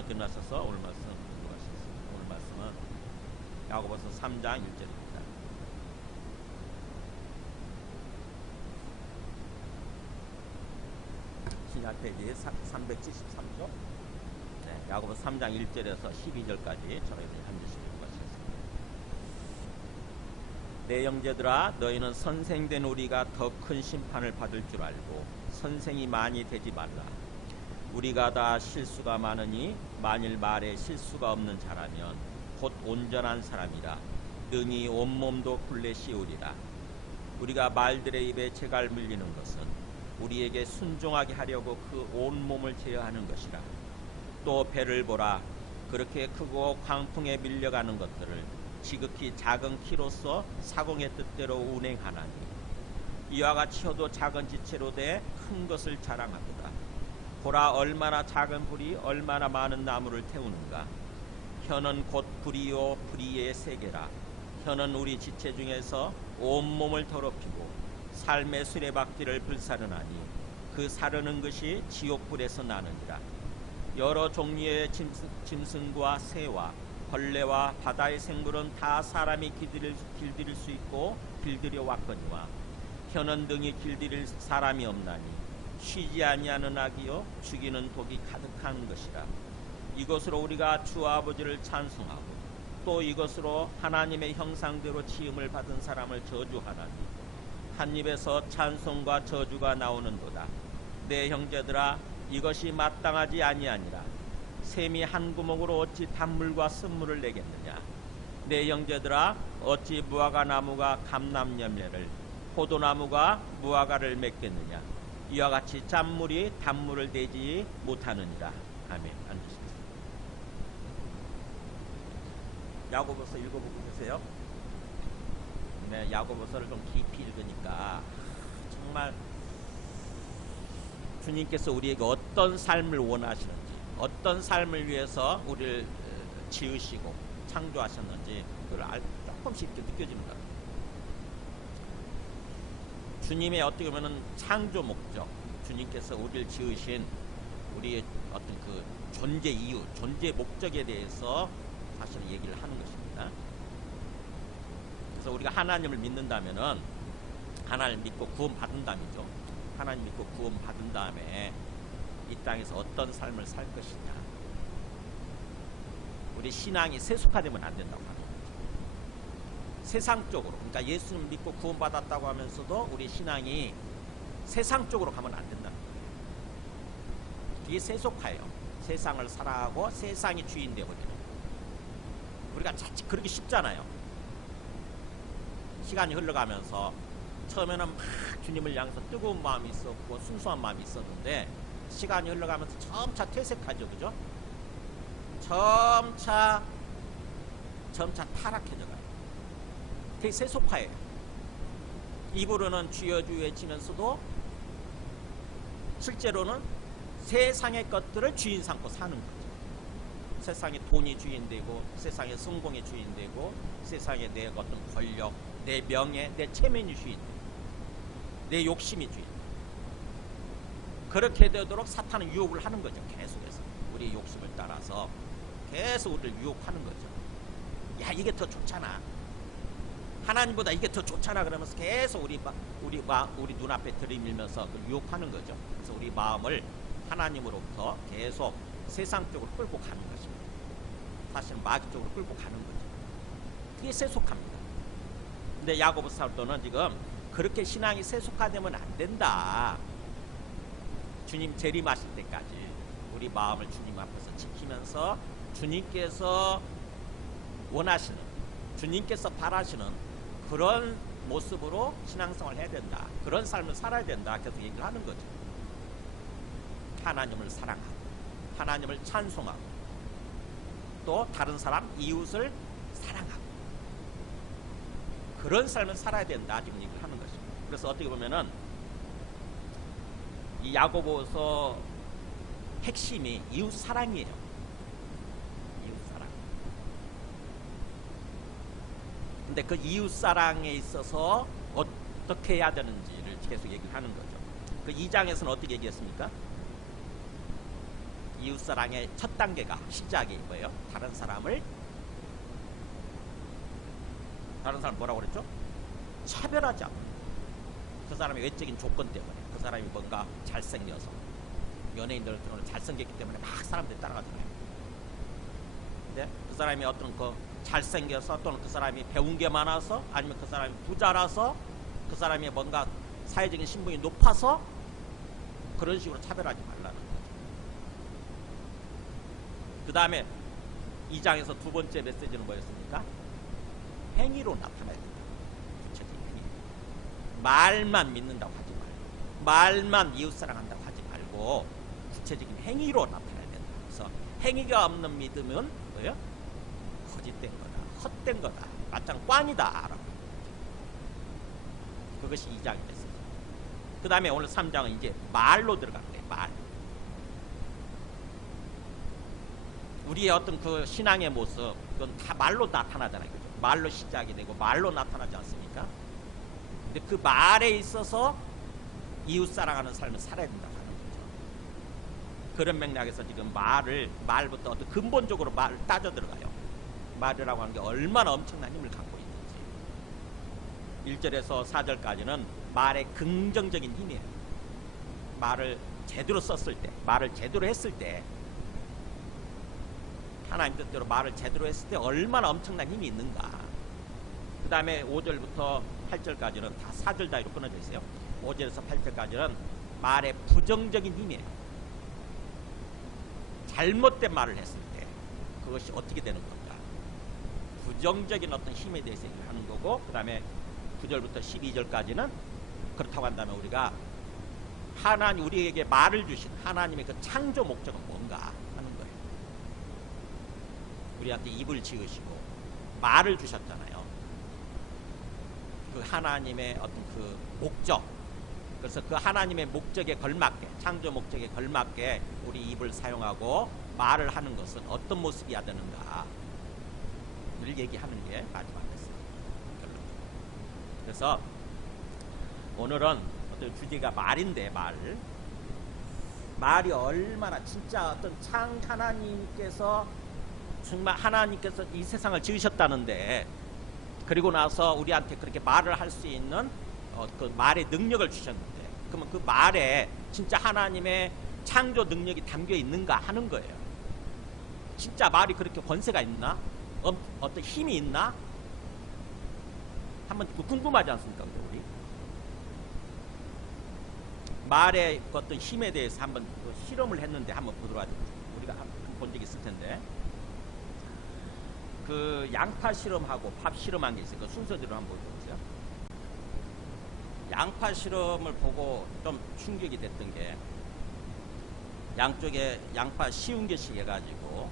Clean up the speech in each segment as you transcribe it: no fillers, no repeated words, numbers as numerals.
끝났어서 오늘 말씀 공부하셨습니다. 오늘 말씀은 야고보서 3장 1절입니다. 신약 페이지 373조. 야고보서 3장 1절에서 12절까지 저희들이 한 절씩 공부하셨습니다. 내 형제들아, 너희는 선생된 우리가 더 큰 심판을 받을 줄 알고 선생이 많이 되지 말라. 우리가 다 실수가 많으니 만일 말에 실수가 없는 자라면 곧 온전한 사람이라 능히 온몸도 굴레 씌우리라. 우리가 말들의 입에 재갈 물리는 것은 우리에게 순종하게 하려고 그 온몸을 제어하는 것이라. 또 배를 보라. 그렇게 크고 광풍에 밀려가는 것들을 지극히 작은 키로서 사공의 뜻대로 운행하나니 이와 같이 혀도 작은 지체로 돼 큰 것을 자랑하도다. 보라, 얼마나 작은 불이 얼마나 많은 나무를 태우는가. 혀는 곧 불이요 불의의 세계라. 혀는 우리 지체 중에서 온몸을 더럽히고 삶의 수레바퀴를 불사르나니 그 사르는 것이 지옥불에서 나느니라. 여러 종류의 짐승과 새와 벌레와 바다의 생물은 다 사람이 길들일 수 있고 길들여 왔거니와 혀는 등이 길들일 사람이 없나니 쉬지 아니하는 악이요 죽이는 독이 가득한 것이라. 이것으로 우리가 주 아버지를 찬송하고 또 이것으로 하나님의 형상대로 지음을 받은 사람을 저주하나니 한 입에서 찬송과 저주가 나오는도다. 내 형제들아, 이것이 마땅하지 아니하니라. 샘이 한 구멍으로 어찌 단물과 쓴물을 내겠느냐. 내 형제들아, 어찌 무화과 나무가 감람열매를 포도나무가 무화과를 맺겠느냐. 이와 같이 짠물이 단물을 내지 못하느니라. 아멘. 앉으십시오. 야고보서 읽어보고 계세요? 네, 야고보서를 좀 깊이 읽으니까 정말 주님께서 우리에게 어떤 삶을 원하시는지, 어떤 삶을 위해서 우리를 지으시고 창조하셨는지 그걸 조금씩 이렇게 느껴집니다. 주님의 어떻게 보면 창조 목적, 주님께서 우리를 지으신 우리의 어떤 그 존재 이유, 존재 목적에 대해서 사실 얘기를 하는 것입니다. 그래서 우리가 하나님을 믿는다면은 하나님 믿고 구원 받은다면죠. 하나님 믿고 구원 받은 다음에 이 땅에서 어떤 삶을 살 것이냐. 우리 신앙이 세속화되면 안 된다고 하는 거죠. 세상적으로, 그러니까 예수님 믿고 구원 받았다고 하면서도 우리 신앙이 세상적으로 가면 안 된다는 거예요. 이게 세속화예요. 세상을 살아가고 세상이 주인 되어버리는 거예요. 우리가 자칫 그러기 쉽잖아요. 시간이 흘러가면서 처음에는 막 주님을 향해서 뜨거운 마음이 있었고 순수한 마음이 있었는데 시간이 흘러가면서 점차 퇴색하죠. 그죠? 점차 타락해져가요. 되게 세속화예요. 입으로는 주여 주여 외치면서도 실제로는 세상의 것들을 주인 삼고 사는 거죠. 세상의 돈이 주인되고 세상의 성공이 주인되고 세상의 내 어떤 권력, 내 명예, 내 체면이 주인되고 내 욕심이 주인. 그렇게 되도록 사탄은 유혹을 하는 거죠. 계속해서 우리의 욕심을 따라서 계속 우리를 유혹하는 거죠. 야, 이게 더 좋잖아. 하나님보다 이게 더 좋잖아. 그러면서 계속 우리 눈앞에 들이밀면서 유혹하는 거죠. 그래서 우리 마음을 하나님으로부터 계속 세상 쪽으로 끌고 가는 것입니다. 사실 마귀 쪽으로 끌고 가는 거죠. 그게 세속화입니다. 근데 야고보서 사도는 지금 그렇게 신앙이 세속화되면 안 된다. 주님 재림하실 때까지 우리 마음을 주님 앞에서 지키면서 주님께서 원하시는, 주님께서 바라시는 그런 모습으로 신앙생활을 해야 된다. 그런 삶을 살아야 된다. 계속 얘기를 하는 거죠. 하나님을 사랑하고 하나님을 찬송하고 또 다른 사람, 이웃을 사랑하고 그런 삶을 살아야 된다. 지금 얘기를 하는 것입니다. 그래서 어떻게 보면은 이 야고보서 핵심이 이웃 사랑이에요. 이웃 사랑. 근데 그 이웃 사랑에 있어서 어떻게 해야 되는지를 계속 얘기를 하는 거죠. 그 2장에서는 어떻게 얘기했습니까? 이웃사랑의 첫 단계가 시작이 뭐예요? 다른 사람을 뭐라고 그랬죠? 차별하지 않는 그 사람의 외적인 조건 때문에 그 사람이 뭔가 잘생겨서 연예인들 같은 경우는 잘생겼기 때문에 막 사람들이 따라가잖아요. 근데 그 사람이 어떤 그 잘생겨서 또는 그 사람이 배운 게 많아서 아니면 그 사람이 부자라서 그 사람이 뭔가 사회적인 신분이 높아서 그런 식으로 차별하지 말라는 거죠. 그 다음에 2장에서 두 번째 메시지는 뭐였습니까? 행위로 나타나야 된다. 구체적인 행위. 말만 믿는다고 하지 말고 말만 이웃사랑한다고 하지 말고 구체적인 행위로 나타나야 된다. 그래서 행위가 없는 믿음은 뭐예요? 거짓된 거다. 헛된 거다. 마땅 꽝이다. 그것이 2장이 됐습니다. 그 다음에 오늘 3장은 이제 말로 들어가는 거예요. 말. 우리의 어떤 그 신앙의 모습, 그건 다 말로 나타나잖아요. 그죠? 말로 시작이 되고 말로 나타나지 않습니까? 근데 그 말에 있어서 이웃 사랑하는 삶을 살아야 된다고 하는 거죠. 그런 맥락에서 지금 말부터 어떤 근본적으로 말을 따져 들어가요. 말이라고 하는 게 얼마나 엄청난 힘을 갖고 있는지. 1절에서 4절까지는 말의 긍정적인 힘이에요. 말을 제대로 썼을 때, 말을 제대로 했을 때, 하나님 뜻대로 말을 제대로 했을 때 얼마나 엄청난 힘이 있는가. 그 다음에 5절부터 8절까지는 다 4절 단위로 끊어져 있어요. 5절에서 8절까지는 말의 부정적인 힘이에요. 잘못된 말을 했을 때 그것이 어떻게 되는 건가. 부정적인 어떤 힘에 대해서 얘기를 하는 거고, 그 다음에 9절부터 12절까지는 그렇다고 한다면 우리가 하나님, 우리에게 말을 주신 하나님의 그 창조 목적은 뭔가 하는 거예요. 우리한테 입을 지으시고 말을 주셨잖아요. 그 하나님의 어떤 그 목적, 그래서 그 하나님의 목적에 걸맞게, 창조 목적에 걸맞게 우리 입을 사용하고 말을 하는 것은 어떤 모습이어야 되는가 를 얘기하는 게 마지막 메시지. 그래서 오늘은 어떤 주제가 말인데, 말이 얼마나 진짜 어떤 하나님께서 정말 하나님께서 이 세상을 지으셨다는데, 그리고 나서 우리한테 그렇게 말을 할 수 있는 그 말의 능력을 주셨는데, 그러면 그 말에 진짜 하나님의 창조 능력이 담겨 있는가 하는 거예요. 진짜 말이 그렇게 권세가 있나? 어떤 힘이 있나? 한번 궁금하지 않습니까? 우리 말의 어떤 힘에 대해서 한번 실험을 했는데 한번 보도록 하죠. 우리가 본 적이 있을 텐데, 그 양파 실험하고 밥 실험한 게 있어요. 그 순서대로 한번 보세요. 양파 실험을 보고 좀 충격이 됐던 게, 양쪽에 양파 쉬운 개씩 해가지고,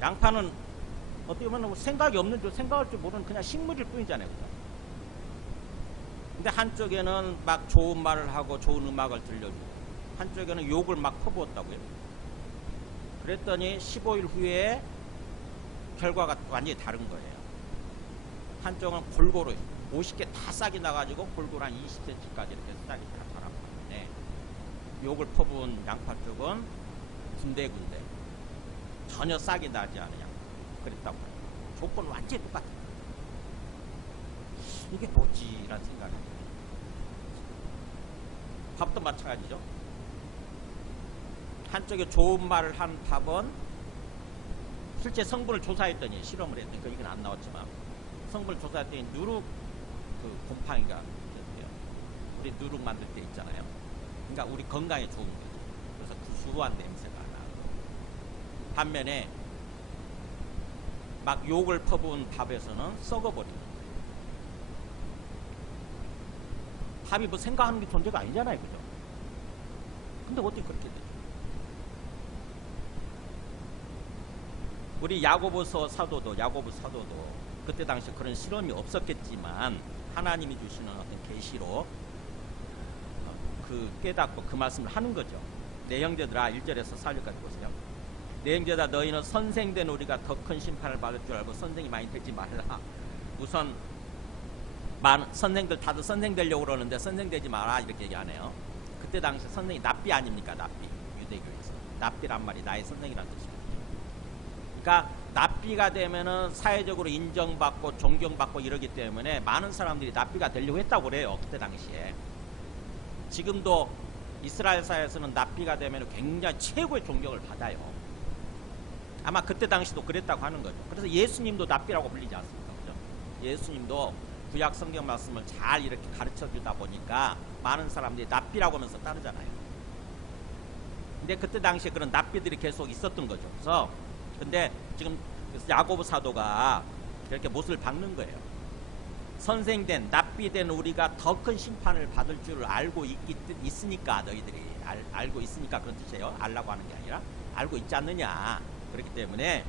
양파는 어떻게 보면 생각이 없는 줄, 생각할 줄 모르는 그냥 식물일 뿐이잖아요. 그죠? 근데 한쪽에는 막 좋은 말을 하고 좋은 음악을 들려주고, 한쪽에는 욕을 막 퍼부었다고요. 그랬더니 15일 후에 결과가 완전히 다른 거예요. 한쪽은 골고루 50개 다 싹이 나가지고 골고루 한 20cm까지 이렇게 싹이 다 달아봤는데, 욕을 퍼부은 양파 쪽은 군데군데 전혀 싹이 나지 않은 양파. 그랬다고 해요. 조건은 완전히 똑같아요. 이게 뭐지? 라는 생각이 들어요. 밥도 마찬가지죠. 한쪽에 좋은 말을 한 밥은 실제 성분을 조사했더니, 실험을 했더니, 이건 안 나왔지만 성분을 조사했더니 누룩 그 곰팡이가 있었대요. 우리 누룩 만들 때 있잖아요. 그러니까 우리 건강에 좋은 거죠. 그래서 구수한 냄새가 나고, 반면에 막 욕을 퍼부은 밥에서는 썩어버리는 거예요. 밥이 뭐 생각하는 게 존재가 아니잖아요. 그죠? 근데 어떻게 그렇게 되죠? 우리 야고보 사도도 그때 당시 그런 실험이 없었겠지만 하나님이 주시는 어떤 계시로 그 깨닫고 그 말씀을 하는 거죠. 내 형제들아, 1절에서 4절까지 보세요. 내 형제들아, 너희는 선생된 우리가 더 큰 심판을 받을 줄 알고 선생이 많이 되지 말라. 우선 선생들 다들 선생 되려고 그러는데 선생 되지 마라, 이렇게 얘기하네요. 그때 당시 선생이 납비 아닙니까? 납비, 유대교에서. 납비란 말이 나의 선생이라는 뜻이거든요. 그러니까 납비가 되면은 사회적으로 인정받고 존경받고 이러기 때문에 많은 사람들이 납비가 되려고 했다고 그래요. 그때 당시에. 지금도 이스라엘 사회에서는 납비가 되면 굉장히 최고의 존경을 받아요. 아마 그때 당시도 그랬다고 하는 거죠. 그래서 예수님도 납비라고 불리지 않습니까? 그죠? 예수님도 구약 성경 말씀을 잘 이렇게 가르쳐 주다 보니까 많은 사람들이 납비라고 하면서 따르잖아요. 근데 그때 당시에 그런 납비들이 계속 있었던 거죠. 그래서 근데 지금 야고보 사도가 이렇게 못을 박는 거예요. 선생된 납비된 우리가 더 큰 심판을 받을 줄을 알고 있으니까 너희들이 알고 있으니까 그런 뜻이에요. 알라고 하는 게 아니라 알고 있지 않느냐. 그렇기 때문에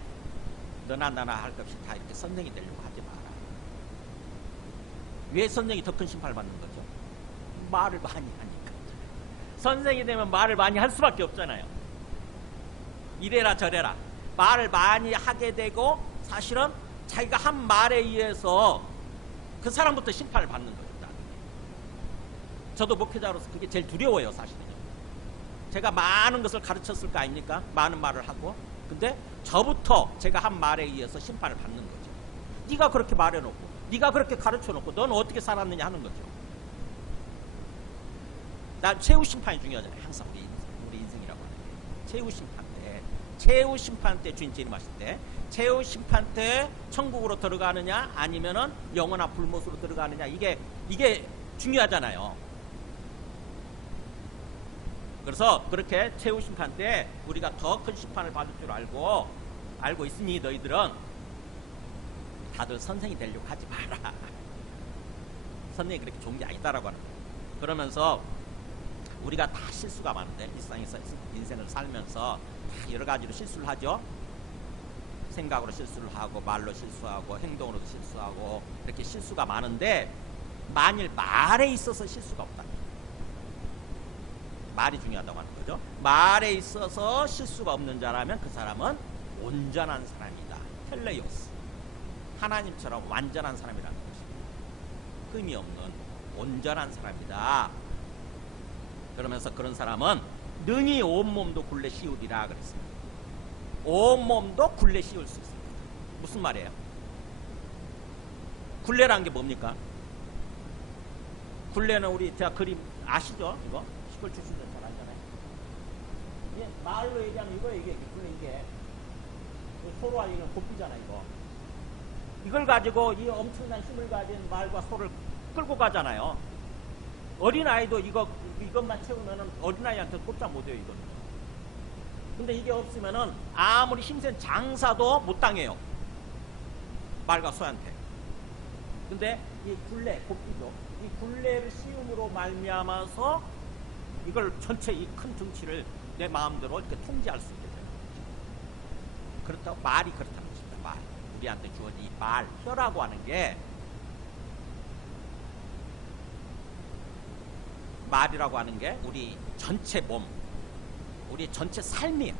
너나 나나 할 것 없이 다 이렇게 선생이 되려고 하지 마라. 왜 선생이 더 큰 심판을 받는 거죠? 말을 많이 하니까. 선생이 되면 말을 많이 할 수밖에 없잖아요. 이래라 저래라 말을 많이 하게 되고 사실은 자기가 한 말에 의해서 그 사람부터 심판을 받는 거예요. 저도 목회자로서 그게 제일 두려워요. 사실은요. 제가 많은 것을 가르쳤을 거 아닙니까? 많은 말을 하고. 근데 저부터 제가 한 말에 의해서 심판을 받는 거죠. 네가 그렇게 말해놓고 네가 그렇게 가르쳐놓고 너는 어떻게 살았느냐 하는 거죠. 난 최후 심판이 중요하잖아요. 항상 우리 인생이라고 하는 게 최후 심판 때 주인 재림하실 때 최후 심판 때 천국으로 들어가느냐 아니면은 영원한 불못으로 들어가느냐 이게 중요하잖아요. 그래서 그렇게 최후 심판 때 우리가 더 큰 심판을 받을 줄 알고 있으니 너희들은 다들 선생이 되려고 하지 마라. 선생이 그렇게 좋은 게 아니다라고 하는 거예요. 그러면서 우리가 다 실수가 많은데 일상에서 인생을 살면서 다 여러 가지로 실수를 하죠. 생각으로 실수를 하고 말로 실수하고 행동으로도 실수하고 이렇게 실수가 많은데 만일 말에 있어서 실수가 없다. 말이 중요하다고 하는 거죠. 말에 있어서 실수가 없는 자라면 그 사람은 온전한 사람이다. 텔레오스. 하나님처럼 완전한 사람이라는 것입니다. 흠이 없는 온전한 사람이다. 그러면서 그런 사람은 능히 온몸도 굴레 씌우리라 그랬습니다. 온몸도 굴레 씌울 수 있습니다. 무슨 말이에요? 굴레라는 게 뭡니까? 굴레는 우리 제가 그림 아시죠? 이거? 시골 출신들 잘 알잖아요. 이게 말로 얘기하면 이거 이게 굴레 이게 소로 하기는 곱비잖아 이거. 이걸 가지고 이 엄청난 힘을 가진 말과 소를 끌고 가잖아요. 어린아이도 이것만 채우면은 어린아이한테 꼼짝 못해요 이거는. 근데 이게 없으면은 아무리 힘센 장사도 못 당해요. 말과 소한테. 근데 이 굴레, 곱비죠. 이 굴레를 씌움으로 말미암아서 이걸 전체 이 큰 등치를 내 마음대로 이렇게 통제할 수 있게 되는 거죠. 그렇다고 말이 그렇다는 것입니다. 말. 우리한테 주어진 이 말, 혀라고 하는 게 말이라고 하는 게 우리 전체 몸, 우리 전체 삶이에요.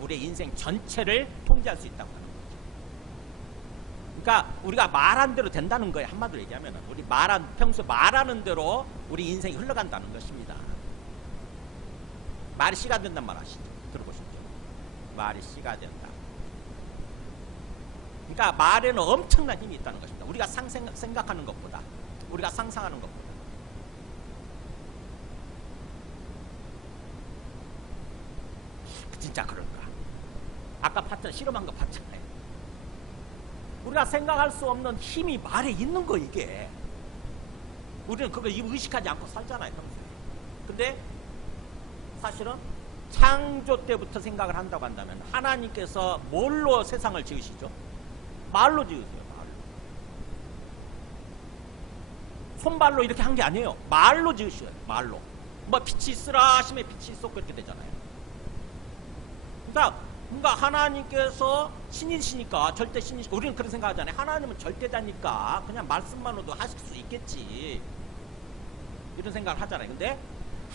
우리 인생 전체를 통제할 수 있다고 하는 거죠. 그러니까 우리가 말한 대로 된다는 거예요. 한마디로 얘기하면 우리 평소 말하는 대로 우리 인생이 흘러간다는 것입니다. 말이 씨가 된단 말 아시죠? 들어보셨죠? 말이 씨가 된다. 그러니까 말에는 엄청난 힘이 있다는 것입니다. 우리가 생각하는 것보다, 우리가 상상하는 것보다. 진짜 그럴까? 아까 봤잖아요. 실험한 거 봤잖아요. 우리가 생각할 수 없는 힘이 말에 있는 거 이게. 우리는 그걸 의식하지 않고 살잖아요. 평소에. 근데 사실은 창조 때부터 생각을 한다고 한다면 하나님께서 뭘로 세상을 지으시죠? 말로 지으세요. 말로. 손발로 이렇게 한 게 아니에요. 말로 지으셔요. 말로. 뭐 빛이 있으라 하시면 빛이 있었고 이렇게 되잖아요. 그러니까 하나님께서 신이시니까 절대 신이시고 우리는 그런 생각하잖아요. 하나님은 절대자니까 그냥 말씀만으로도 하실 수 있겠지 이런 생각을 하잖아요. 근데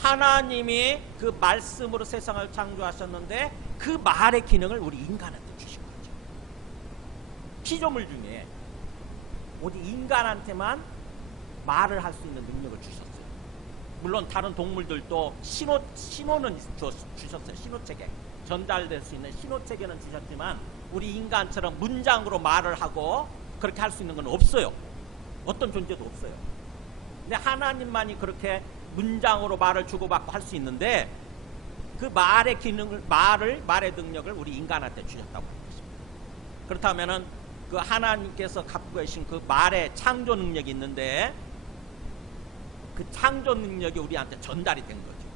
하나님이 그 말씀으로 세상을 창조하셨는데 그 말의 기능을 우리 인간한테 주신 거죠. 피조물 중에 오직 인간한테만 말을 할 수 있는 능력을 주셨어요. 물론 다른 동물들도 신호는 주셨어요. 신호체계. 전달될 수 있는 신호체계는 주셨지만 우리 인간처럼 문장으로 말을 하고 그렇게 할 수 있는 건 없어요. 어떤 존재도 없어요. 근데 하나님만이 그렇게 문장으로 말을 주고받고 할 수 있는데 그 말의 기능을, 말의 능력을 우리 인간한테 주셨다고 하는 것입니다. 그렇다면은 그 하나님께서 갖고 계신 그 말의 창조 능력이 있는데 그 창조 능력이 우리한테 전달이 된 거죠.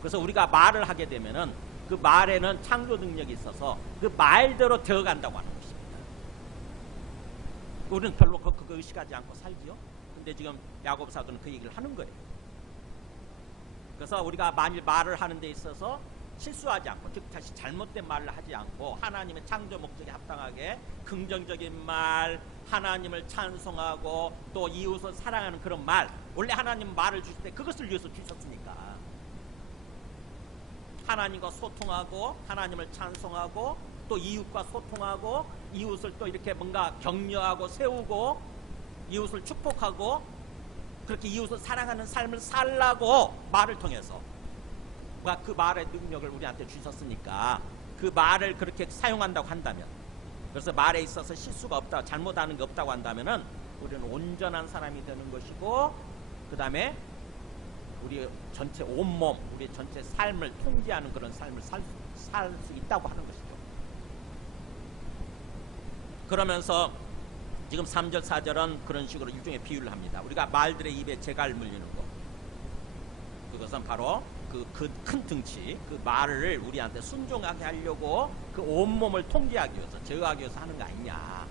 그래서 우리가 말을 하게 되면은 그 말에는 창조 능력이 있어서 그 말대로 되어간다고 하는 것입니다. 우리는 별로 그거 의식하지 않고 살지요. 근데 지금 야고보 사도는 그 얘기를 하는 거예요. 그래서 우리가 만일 말을 하는 데 있어서 실수하지 않고, 즉 다시 잘못된 말을 하지 않고 하나님의 창조 목적에 합당하게 긍정적인 말, 하나님을 찬송하고 또 이웃을 사랑하는 그런 말, 원래 하나님 말을 주실 때 그것을 위해서 주셨으니까 하나님과 소통하고 하나님을 찬송하고 또 이웃과 소통하고 이웃을 또 이렇게 뭔가 격려하고 세우고 이웃을 축복하고 그렇게 이웃을 사랑하는 삶을 살라고 말을 통해서 그 말의 능력을 우리한테 주셨으니까 그 말을 그렇게 사용한다고 한다면, 그래서 말에 있어서 실수가 없다, 잘못하는 게 없다고 한다면은 우리는 온전한 사람이 되는 것이고, 그 다음에 우리 전체 온몸, 우리 전체 삶을 통제하는 그런 삶을 살 수 있다고 하는 것이죠. 그러면서 지금 3절 4절은 그런 식으로 일종의 비유를 합니다. 우리가 말들의 입에 재갈 물리는 것, 그것은 바로 그 큰 등치, 그 말을 우리한테 순종하게 하려고 그 온몸을 통제하기 위해서, 제어하기 위해서 하는 거 아니냐.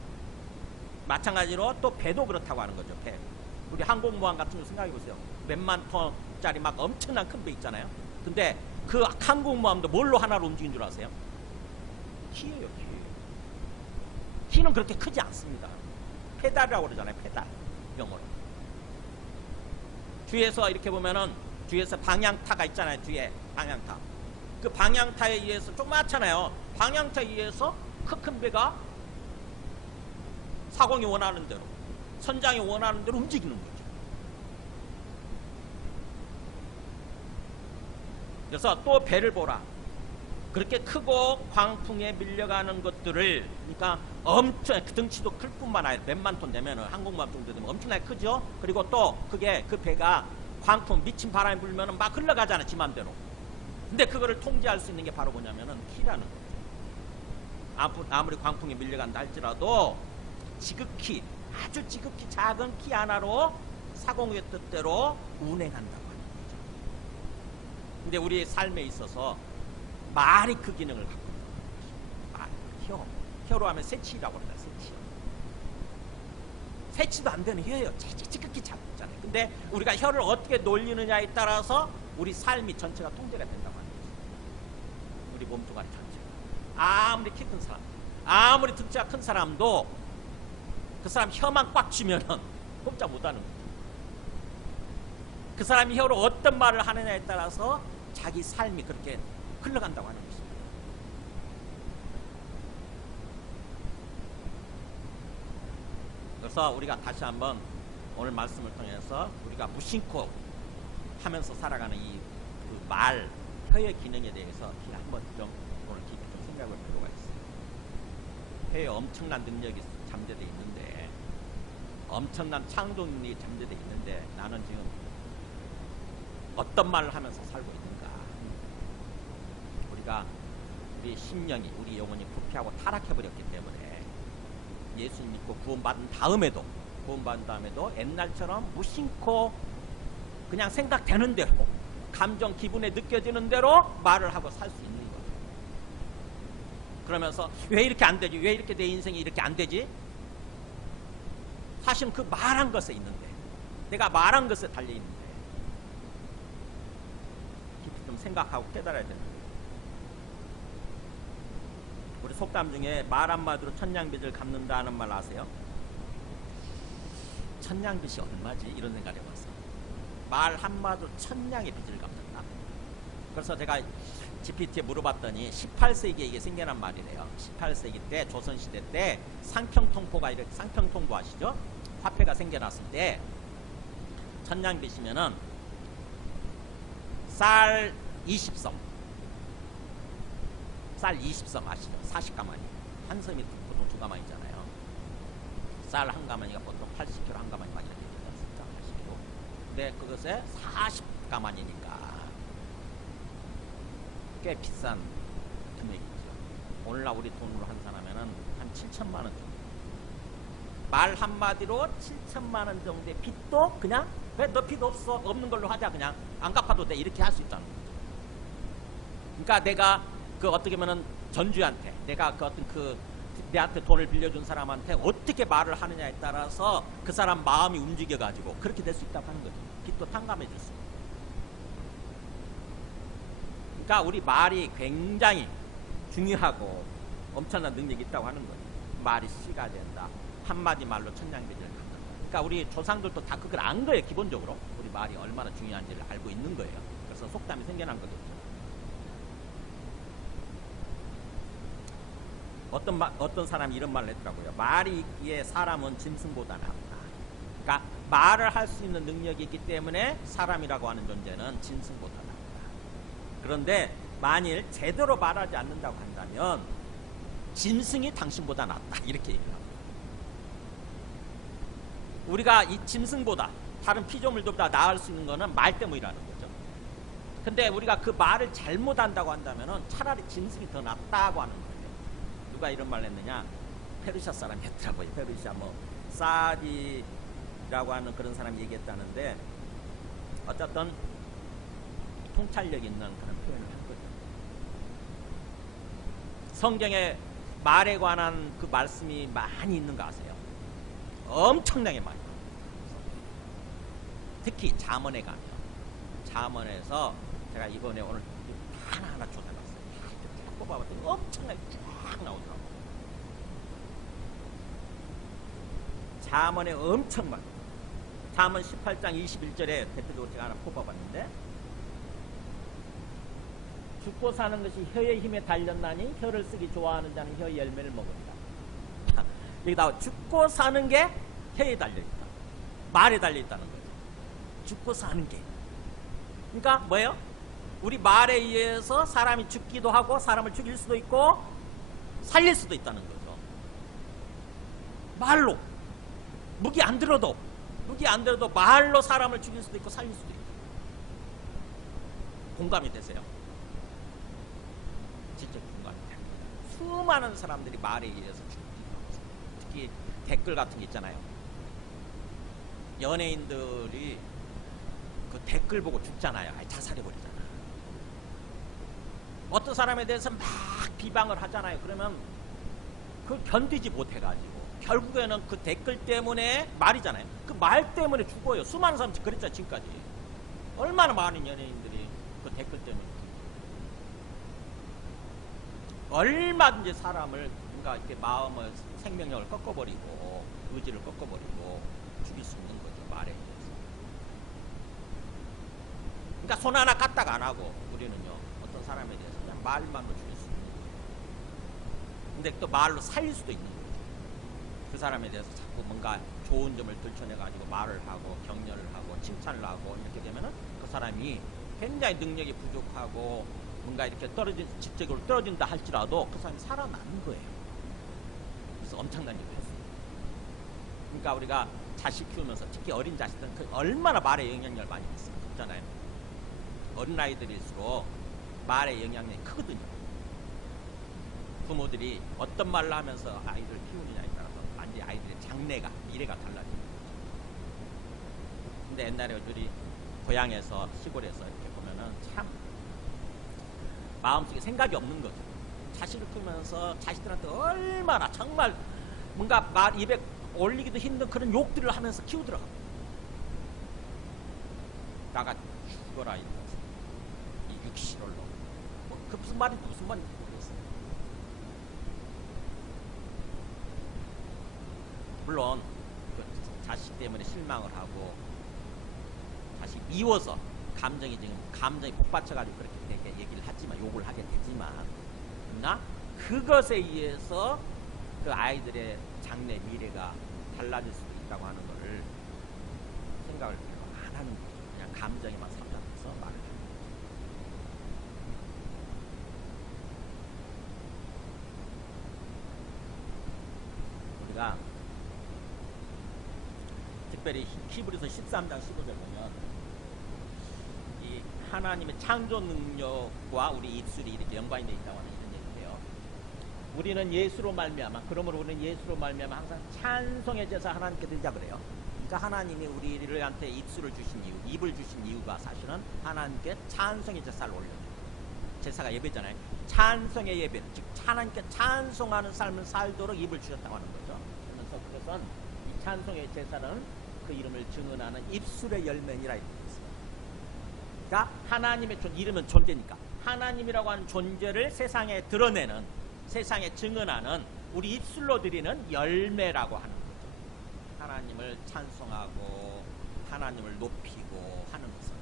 마찬가지로 또 배도 그렇다고 하는 거죠. 배. 우리 항공모함 같은 거 생각해 보세요. 몇만 톤짜리 막 엄청난 큰 배 있잖아요. 근데 그 항공모함도 뭘로 하나로 움직이는 줄 아세요? 키예요, 키. 키는 그렇게 크지 않습니다. 페달이라고 그러잖아요. 페달. 영어로. 뒤에서 이렇게 보면은 뒤에서 방향타가 있잖아요. 뒤에 방향타. 그 방향타에 의해서 조그맣잖아요. 방향타에 의해서 큰 배가 사공이 원하는 대로, 선장이 원하는 대로 움직이는 거죠. 그래서 또 배를 보라. 그렇게 크고 광풍에 밀려가는 것들을, 그러니까 엄청 그 등치도 클 뿐만 아니라 몇만 톤 되면, 항공모함 정도 되면 엄청나게 크죠. 그리고 또 그게 그 배가 광풍, 미친 바람이 불면은 막 흘러가잖아, 지 맘대로. 근데 그거를 통제할 수 있는 게 바로 뭐냐면은 키라는 거죠. 아무리 광풍에 밀려간다 할지라도 지극히, 아주 지극히 작은 키 하나로 사공의 뜻대로 운행한다고 하는 거죠. 근데 우리의 삶에 있어서 말이 그 기능을 갖고 있는 거죠. 혀로 하면 새치라고 그러잖아요. 새치도 안 되는 혀예요. 지극히 작잖아요. 근데 우리가 혀를 어떻게 놀리느냐에 따라서 우리 삶이 전체가 통제가 된다고 하는 거죠. 우리 몸뚱아리 전체가. 아무리 키 큰 사람, 아무리 등치가 큰 사람도 그 사람 혀만 꽉 쥐면은 꼼짝 못하는 거죠. 그 사람이 혀로 어떤 말을 하느냐에 따라서 자기 삶이 그렇게 흘러간다고 하는 것입니다. 그래서 우리가 다시 한번 오늘 말씀을 통해서 우리가 무심코 하면서 살아가는 이 그 말, 혀의 기능에 대해서 한번 좀 오늘 깊이 좀 생각을 할 필요가 있어요. 혀에 엄청난 능력이 잠재되어 있는데, 엄청난 창조 능력이 잠재되어 있는데 나는 지금 어떤 말을 하면서 살고 있는가. 우리 심령이, 우리 영혼이 부패하고 타락해버렸기 때문에 예수님 믿고 구원받은 다음에도 옛날처럼 무심코 그냥 생각되는 대로, 감정 기분에 느껴지는 대로 말을 하고 살 수 있는 거예요. 그러면서 왜 이렇게 안 되지? 왜 이렇게 내 인생이 이렇게 안 되지? 사실은 그 말한 것에 있는데, 내가 말한 것에 달려 있는데 깊이 좀 생각하고 깨달아야 되는 거예요. 우리 속담 중에 말 한마디로 천냥빚을 갚는다는 말 아세요? 천냥빚이 얼마지? 이런 생각을 해봤어요. 말 한마디로 천냥의 빚을 갚는다. 그래서 제가 GPT에 물어봤더니 18세기에 이게 생겨난 말이래요. 18세기 때, 조선시대 때 상평통포가, 이렇게 상평통포 아시죠? 화폐가 생겨났을 때 천냥빚이면은 쌀 20섬. 쌀 20섬 아시죠? 40가마니. 한 섬이 보통 2가마니잖아요. 쌀 한 가마니가 보통 80kg 한 가마니만 이렇게 되지 않습니까? 80kg. 근데 그것에 40가마니니까 꽤 비싼 금액이죠. 오늘날 우리 돈으로 환산하면은 한 7천만 원 정도. 말 한마디로 7천만 원 정도의 빚도 그냥 왜 너 빚 없어? 없는 걸로 하자. 그냥 안 갚아도 돼. 이렇게 할 수 있다는 거죠. 그러니까 내가 그 어떻게 보면은 전주한테 내가 그 어떤 그 내한테 돈을 빌려준 사람한테 어떻게 말을 하느냐에 따라서 그 사람 마음이 움직여가지고 그렇게 될 수 있다고 하는 거죠. 빚도 탕감해 줄 수 있고. 그러니까 우리 말이 굉장히 중요하고 엄청난 능력이 있다고 하는 거예요. 말이 씨가 된다. 한마디 말로 천냥배지를 갖는다. 그러니까 우리 조상들도 다 그걸 안 거예요. 기본적으로 우리 말이 얼마나 중요한지를 알고 있는 거예요. 그래서 속담이 생겨난 거겠죠. 어떤 사람이 이런 말을 했더라고요. 말이 있기에 사람은 짐승보다 낫다. 그러니까 말을 할 수 있는 능력이 있기 때문에 사람이라고 하는 존재는 짐승보다 낫다. 그런데 만일 제대로 말하지 않는다고 한다면 짐승이 당신보다 낫다. 이렇게 얘기합니다. 우리가 이 짐승보다 다른 피조물들보다 나을 수 있는 것은 말 때문이라는 거죠. 근데 우리가 그 말을 잘못한다고 한다면 차라리 짐승이 더 낫다고 하는 거예요. 누가 이런 말을 했느냐? 페르시아 사람이 했더라고요. 페르시아 사디라고 하는 그런 사람이 얘기했다는데 어쨌든 통찰력 있는 그런 표현을 한 거죠. 성경에 말에 관한 그 말씀이 많이 있는 거 아세요? 엄청나게 많이. 특히 잠언에 가면 잠언에서 제가 이번에 오늘 하나하나 조사해봤어요. 다 뽑아봤더니 엄청나게 쫙 나오더라고요. 잠언에 엄청 많아요. 잠언 18장 21절에 대표적으로 제가 하나 뽑아봤는데 죽고 사는 것이 혀의 힘에 달렸나니 혀를 쓰기 좋아하는 자는 혀의 열매를 먹으리라. 여기 나와 죽고 사는 게 혀에 달려있다. 말에 달려있다는 거예요. 죽고 사는 게. 그러니까 뭐예요? 우리 말에 의해서 사람이 죽기도 하고 사람을 죽일 수도 있고 살릴 수도 있다는 거죠. 말로 무기 안 들어도 말로 사람을 죽일 수도 있고 살릴 수도 있고. 공감이 되세요? 진짜 공감이 돼요. 수많은 사람들이 말에 의해서 죽기도 하고 특히 댓글 같은 게 있잖아요. 연예인들이 그 댓글 보고 죽잖아요. 자살해버리잖아. 어떤 사람에 대해서 막 비방을 하잖아요. 그러면 그걸 견디지 못해가지고 결국에는 그 댓글 때문에 말이잖아요. 그 말 때문에 죽어요. 수많은 사람들이 그랬잖아요. 지금까지. 얼마나 많은 연예인들이 그 댓글 때문에 얼마든지 사람을 뭔가 이렇게 마음을 생명력을 꺾어버리고 의지를 꺾어버리고 죽일 수 있는 거죠. 말에 의해서. 그러니까 손 하나 까딱 안 하고 우리는요 어떤 사람에 대해서 그냥 말만으로 죽일 수 있는 거예요. 근데 또 말로 살릴 수도 있는 거예요. 그 사람에 대해서 자꾸 뭔가 좋은 점을 들춰내가지고 말을 하고 격려를 하고 칭찬을 하고 이렇게 되면은 그 사람이 굉장히 능력이 부족하고 뭔가 이렇게 직접적으로 떨어진다 할지라도 그 사람이 살아나는 거예요. 그래서 엄청난 일이 됐어요. 그러니까 우리가 자식 키우면서 특히 어린 자식들은 그 얼마나 말에 영향력을 많이 받잖아요. 어린 아이들일수록 말에 영향력이 크거든요. 부모들이 어떤 말을 하면서 아이들을 키우느냐에 따라서 완전히 아이들의 장래가 미래가 달라집니다. 근데 옛날에 우리 고향에서 시골에서 이렇게 보면은 참 마음속에 생각이 없는 거죠. 자식을 키우면서 자식들한테 얼마나 정말 뭔가 말 입에 올리기도 힘든 그런 욕들을 하면서 키우더라고요. 나가 죽어라 이 육시롤로. 그 무슨 말인지 모르겠어요. 물론 그 자식 때문에 실망을 하고 자식 미워서 감정이 복받쳐가지고 그렇게 되게 얘기를 하지만 욕을 하게 되지만 그러나 그것에 의해서 그 아이들의 장래 미래가 달라질 수도 있다고 하는 것을 생각을 안 하는 거예요. 그냥 감정에만 사로잡혀서 말을 하는 거예요. 우리가 특별히 히브리서 13장 15절 보면 이 하나님의 창조 능력과 우리 입술이 이렇게 연관이 되어 있다고 하는 이런 얘기예요. 우리는 예수로 말미암아, 그러므로 우리는 예수로 말미암아 항상 찬송의 제사 하나님께 드리자 그래요. 그러니까 하나님이 우리한테 입술을 주신 이유, 입을 주신 이유가 사실은 하나님께 찬송의 제사를 올려줘요. 제사가 예배잖아요. 찬송의 예배, 즉 하나님께 찬송하는 삶을 살도록 입을 주셨다고 하는 거죠. 그러면서 그것은 이 찬송의 제사는 그 이름을 증언하는 입술의 열매니라 이렇게 있어요. 그러니까 하나님의 이름은 존재니까 하나님이라고 하는 존재를 세상에 드러내는, 세상에 증언하는 우리 입술로 드리는 열매라고 하는 거죠. 하나님을 찬송하고 하나님을 높이고 하는 것은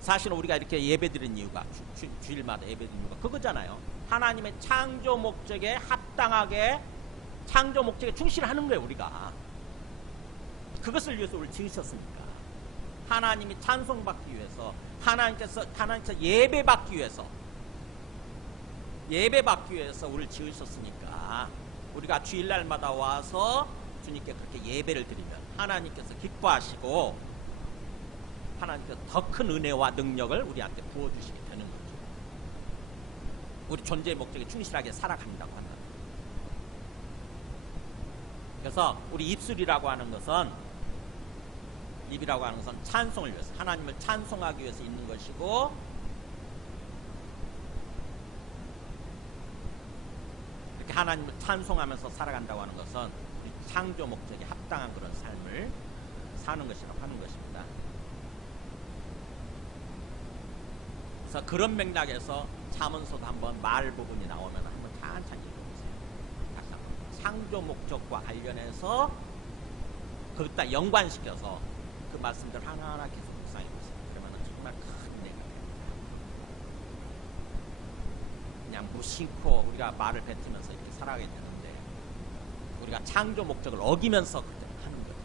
사실은 우리가 이렇게 예배드리는 이유가 주일마다 예배드리는 이유가 그거잖아요. 하나님의 창조 목적에 합당하게 창조 목적에 충실하는 거예요. 우리가 그것을 위해서 우리를 지으셨으니까, 하나님이 찬송받기 위해서, 하나님께서 예배받기 위해서 우리를 지으셨으니까 우리가 주일날마다 와서 주님께 그렇게 예배를 드리면 하나님께서 기뻐하시고 하나님께서 더 큰 은혜와 능력을 우리한테 부어주시게 되는 거죠. 우리 존재의 목적에 충실하게 살아간다고 한다. 그래서 우리 입술이라고 하는 것은, 입이라고 하는 것은 찬송을 위해서, 하나님을 찬송하기 위해서 있는 것이고, 이렇게 하나님을 찬송하면서 살아간다고 하는 것은 창조 목적에 합당한 그런 삶을 사는 것이라고 하는 것입니다. 그래서 그런 맥락에서 잠언서도 한번 말 부분이 나오면 한번 천천히 읽어보세요. 창조 목적과 관련해서 그것다 연관시켜서 그 말씀들 하나하나 계속 묵상해보세요. 그러면 정말 큰 은혜가 됩니다. 그냥 무심코 우리가 말을 뱉으면서 이렇게 살아가게 되는데 우리가 창조 목적을 어기면서 그때 하는 거예요.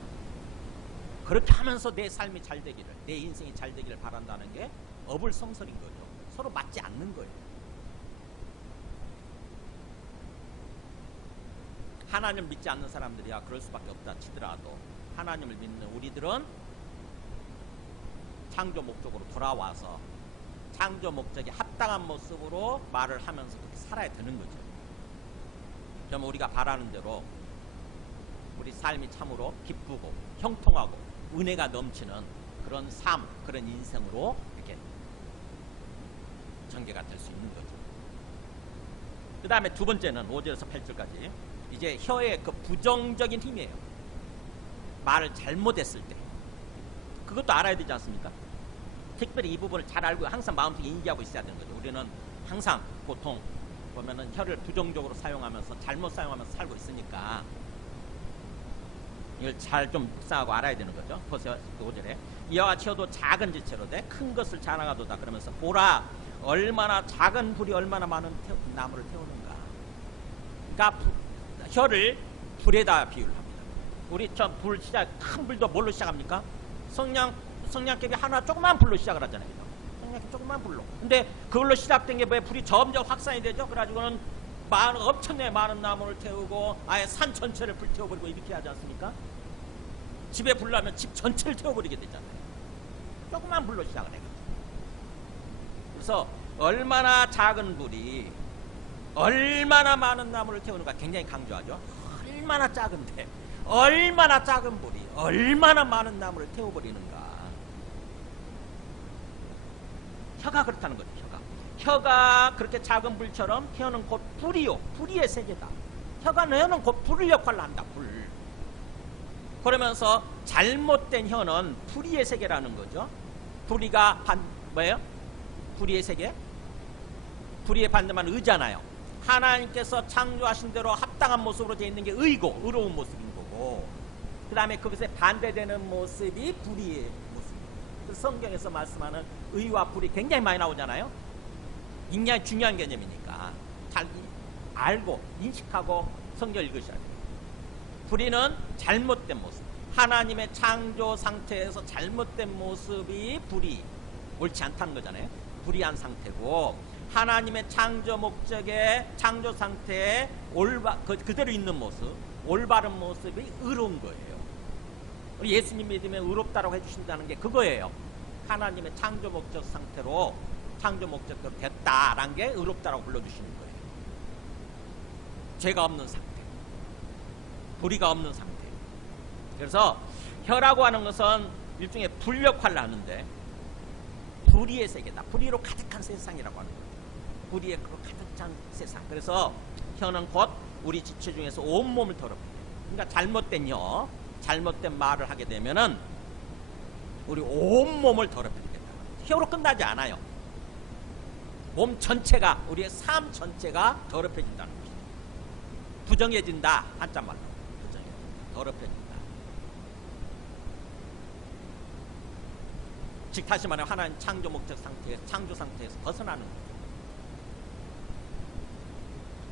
그렇게 하면서 내 삶이 잘 되기를, 내 인생이 잘 되기를 바란다는 게 어불성설인 거죠. 서로 맞지 않는 거예요. 하나님을 믿지 않는 사람들이야 그럴 수밖에 없다 치더라도 하나님을 믿는 우리들은 창조 목적으로 돌아와서 창조 목적에 합당한 모습으로 말을 하면서 그렇게 살아야 되는 거죠. 그러면 우리가 바라는 대로 우리 삶이 참으로 기쁘고 형통하고 은혜가 넘치는 그런 삶, 그런 인생으로 이렇게 전개가 될 수 있는 거죠. 그 다음에 두 번째는 5절에서 8절까지 이제 혀의 그 부정적인 힘이에요. 말을 잘못했을 때 그것도 알아야 되지 않습니까? 특별히 이 부분을 잘 알고 항상 마음속에 인지하고 있어야 되는 거죠. 우리는 항상 보통 보면은 혀를 부정적으로 사용하면서 잘못 사용하면서 살고 있으니까 이걸 잘 좀 묵상하고 알아야 되는 거죠. 보세요. 5절에 이와 같이 혀도 작은 지체로되 큰 것을 자랑하도다 그러면서 보라 얼마나 작은 불이 얼마나 많은 나무를 태우는가. 그러니까 혀를 불에다 비유를 합니다. 우리 저 불 시작 큰 불도 뭘로 시작합니까? 성냥개비 하나 조그만 불로 시작을 하잖아요. 성냥개비 조그만 불로. 근데 그걸로 시작된 게 왜 불이 점점 확산이 되죠? 그래가지고는 엄청나게 많은 나무를 태우고 아예 산 전체를 불태워버리고 이렇게 하지 않습니까? 집에 불 나면 집 전체를 태워버리게 되잖아요. 조그만 불로 시작을 해요. 그래서 얼마나 작은 불이 얼마나 많은 나무를 태우는가 굉장히 강조하죠. 얼마나 작은데 얼마나 작은 불이 얼마나 많은 나무를 태워버리는가. 혀가 그렇다는 거죠. 혀가 그렇게 작은 불처럼 혀는 곧 불이요, 불의의 세계다. 혀는 곧 불의 역할을 한다. 불. 그러면서 잘못된 혀는 불의의 세계라는 거죠. 불의가 뭐예요? 불의의 세계? 불의의 반대만 의잖아요. 하나님께서 창조하신 대로 합당한 모습으로 되어 있는 게 의고 의로운 모습인 거고, 그 다음에 그것에 반대되는 모습이 불의의 모습입니다. 그래서 성경에서 말씀하는 의와 불이 굉장히 많이 나오잖아요. 굉장히 중요한 개념이니까 잘 알고 인식하고 성경을 읽으셔야 돼요. 불의는 잘못된 모습, 하나님의 창조 상태에서 잘못된 모습이 불의, 옳지 않다는 거잖아요. 불의한 상태고, 하나님의 창조 목적의 창조 상태에 그대로 있는 모습, 올바른 모습이 의로운 거예요. 우리 예수님 믿으면 의롭다라고 해주신다는 게 그거예요. 하나님의 창조 목적 상태로 창조 목적대로 됐다라는 게 의롭다라고 불러주시는 거예요. 죄가 없는 상태, 불의가 없는 상태. 그래서 혀라고 하는 것은 일종의 불 역할을 하는데 불의의 세계다. 불의로 가득한 세상이라고 하는 거예요. 불의에 가득 찬 세상. 그래서 혀는 곧 우리 지체 중에서 온몸을 더럽혀요. 그러니까 잘못된 혀, 잘못된 말을 하게 되면은 우리 온몸을 더럽히겠다. 혀로 끝나지 않아요. 몸 전체가, 우리의 삶 전체가 더럽혀진다는 것이죠. 부정해진다. 한자말로 더럽혀진다. 즉 다시 말하면 하나님 창조 목적 상태에서, 창조 상태에서 벗어나는 거예요.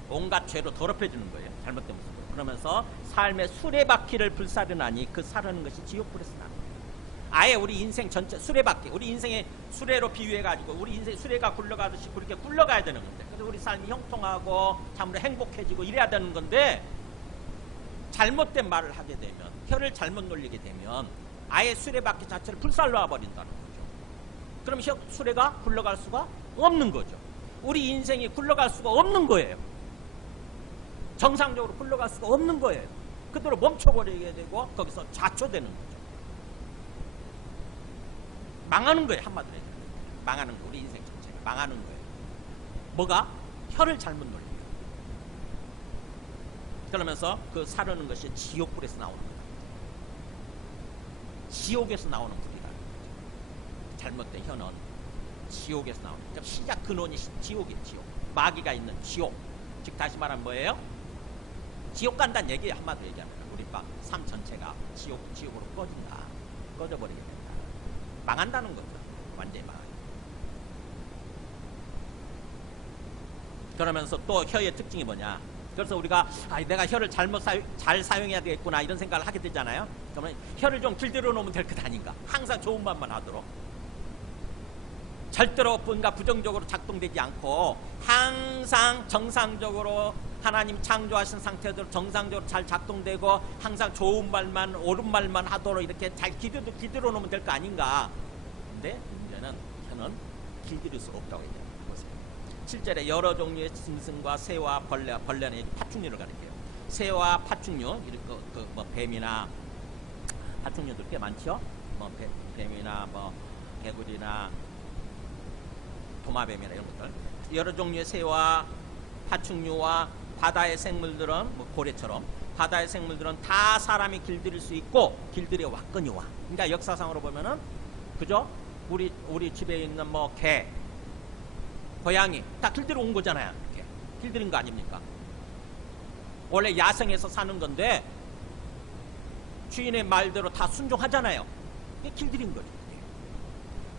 온갖 죄로 더럽혀지는 거예요. 잘못된 모습으로. 그러면서 삶의 수레바퀴를 불사르나니 그 사르는 것이 지옥불에서 나는 거예요. 아예 우리 인생 전체 수레바퀴, 우리 인생의 수레로 비유해가지고 우리 인생 수레가 굴러가듯이 그렇게 굴러가야 되는 건데, 그래서 우리 삶이 형통하고 참으로 행복해지고 이래야 되는 건데, 잘못된 말을 하게 되면, 혀를 잘못 놀리게 되면 아예 수레바퀴 자체를 불살라 버린다는 거죠. 그럼 수레가 굴러갈 수가 없는 거죠. 우리 인생이 굴러갈 수가 없는 거예요. 정상적으로 굴러갈 수가 없는 거예요. 그대로 멈춰버리게 되고 거기서 좌초되는 거죠. 망하는 거예요. 한마디로 해서 망하는 거. 우리 인생 전체가 망하는 거예요. 뭐가? 혀를 잘못 놀리는 거예요. 그러면서 그 사르는 것이 지옥불에서 나오는 거예요. 지옥에서 나오는 불이라는 거죠. 잘못된 혀는 지옥에서 나오는 거예요. 시작 근원이 지옥이에요. 지옥. 마귀가 있는 지옥. 즉 다시 말하면 뭐예요? 지옥 간다는 얘기예요. 한마디로 얘기하면 우리 삶 전체가 지옥으로 꺼진다. 꺼져버리게 된다. 망한다는 거죠. 완전히 망한다. 그러면서 또 혀의 특징이 뭐냐? 그래서 우리가 내가 혀를 잘 사용해야 되겠구나 이런 생각을 하게 되잖아요. 그러면 혀를 좀 길들여 놓으면 될 것 아닌가? 항상 좋은 말만 하도록. 절대로 뭔가 부정적으로 작동되지 않고 항상 정상적으로 하나님 창조하신 상태대로 정상적으로 잘 작동되고 항상 좋은 말만, 옳은 말만 하도록 이렇게 잘 길들여 놓으면 될 거 아닌가? 근데 문제는 혀는 길들일 수 없다고 얘기해요. 보세요. 7절에 여러 종류의 짐승과 새와 벌레는 파충류를 가리켜요. 새와 파충류, 뱀이나 파충류들 꽤 많죠. 뱀이나 개구리나 도마뱀이나 이런 것들. 여러 종류의 새와 파충류와 바다의 생물들은 고래처럼 바다의 생물들은 다 사람이 길들일 수 있고 길들여 왔거니와. 그러니까 역사상으로 보면은 그죠? 우리 집에 있는 개, 고양이 다 길들여 온 거잖아요. 이렇게 길들인 거 아닙니까? 원래 야생에서 사는 건데 주인의 말대로 다 순종하잖아요. 이게 길들인 거죠.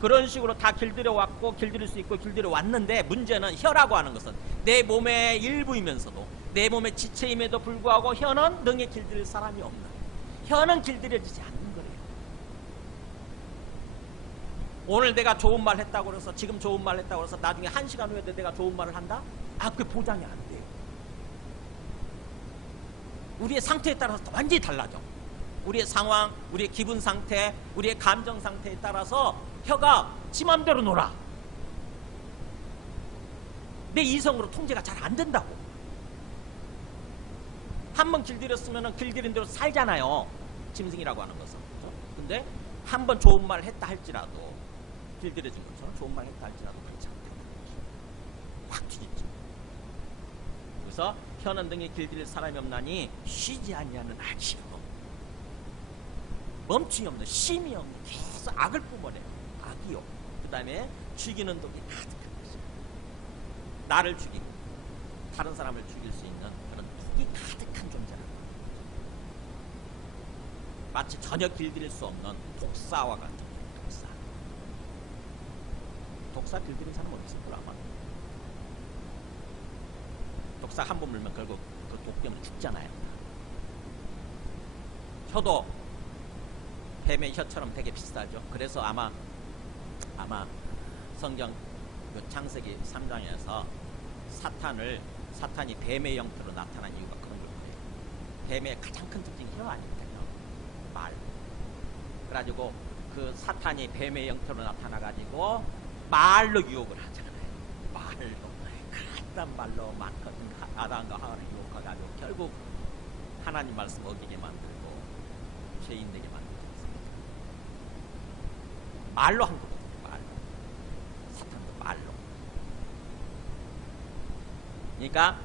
그런 식으로 다 길들여 왔고 길들일 수 있고 길들여 왔는데, 문제는 혀라고 하는 것은 내 몸의 일부이면서도 내 몸의 지체임에도 불구하고 혀는 능히 길들일 사람이 없는, 혀는 길들여지지 않는 거예요. 오늘 내가 좋은 말 했다고 해서, 지금 좋은 말 했다고 해서 나중에 1시간 후에도 내가 좋은 말을 한다? 그게 보장이 안 돼요. 우리의 상태에 따라서 완전히 달라져. 우리의 상황, 우리의 기분 상태, 우리의 감정 상태에 따라서 혀가 지 맘대로 놀아. 내 이성으로 통제가 잘 안 된다고. 한번 길들였으면 길들인 대로 살잖아요. 짐승이라고 하는 것은. 근데 한 번 좋은 말 했다 할지라도, 길들여진 것처럼 좋은 말 했다 할지라도 그렇지 않다는 거지. 확 뒤집지. 그래서 혀는 등에 길들일 사람이 없나니 쉬지 아니하는 악이요. 멈춤이 없는, 쉼이 없는, 계속 악을 뿜어내요. 악이요. 그 다음에 죽이는 독이 가득한 것이요. 나를 죽이고 다른 사람을 죽일 수 있는 그런 독이 가득한 존재라는 거예요. 마치 전혀 길들일 수 없는 독사와 같은 독사. 독사 길들인 사람 어디 있을 거라 아마. 독사 한 번 물면 결국 그 독 때문에 죽잖아요. 혀도 뱀의 혀처럼 되게 비싸죠. 그래서 아마 성경 그 창세기 3장에서 사탄이 뱀의 형태로 나타난 이유가 그런 거예요. 뱀의 가장 큰 특징이 혀 아니거든요. 말. 그래가지고 그 사탄이 뱀의 형태로 나타나가지고 말로 유혹을 하잖아요. 말로. 그딴 말로 많거든. 아담과 하와를 유혹해가지고 결국 하나님 말씀 어기게 만들고 죄인 되게 만들었습니다. 말로 한 거거든요. 말로. 사탄도 말로. 그러니까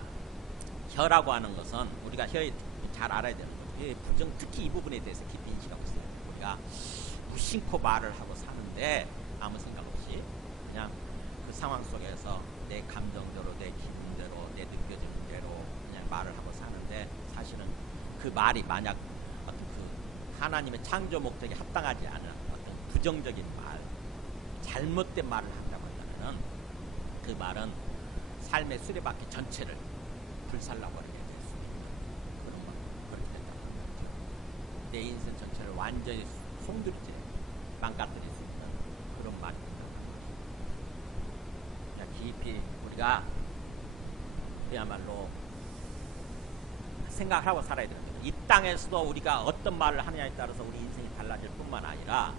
혀라고 하는 것은 우리가 혀에 잘 알아야 되는 거죠. 특히 이 부분에 대해서 깊이 인식하고 있어요. 우리가 무심코 말을 하고 사는데 아무 생각 없이 그냥 그 상황 속에서 내 감정대로, 내 기분대로, 내 느껴지는 대로 그냥 말을 하고 사는데 사실은 그 말이 만약 어떤 그 하나님의 창조 목적에 합당하지 않은 어떤 부정적인 말, 잘못된 말을 한다고 한다면은 그 말은 삶의 수레바퀴 전체를 불살라버리게 될 수 있는 그런 말, 그렇게 된다고 합니다. 내 인생 전체를 완전히 송두리째 망가뜨릴 수 있는 그런 말입니다. 깊이 우리가 그야말로 생각하고 살아야 됩니다. 이 땅에서도 우리가 어떤 말을 하느냐에 따라서 우리 인생이 달라질 뿐만 아니라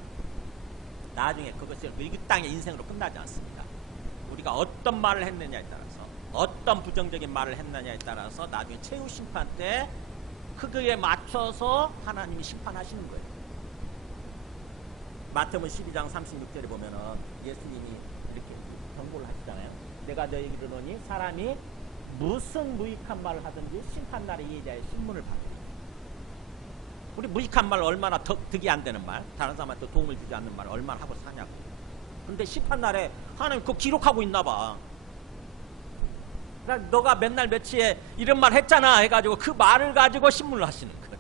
나중에 그것이 이 땅의 인생으로 끝나지 않습니다. 우리가 어떤 말을 했느냐에 따라서 어떤 부정적인 말을 했느냐에 따라서 나중에 최후 심판 때 그거에 맞춰서 하나님이 심판하시는 거예요. 마태복음 12장 36절에 보면은 예수님이 이렇게 경고를 하시잖아요. 내가 너에게 이르노니 사람이 무슨 무익한 말을 하든지 심판날에 이 자의 신문을 받으리라. 우리 무익한 말 얼마나 득이 안 되는 말, 다른 사람한테 도움을 주지 않는 말 얼마나 하고 사냐고. 근데 심판날에 하나님 그거 기록하고 있나 봐. 그러니까 너가 맨날 며칠에 이런 말 했잖아 해가지고 그 말을 가지고 신문을 하시는 거지.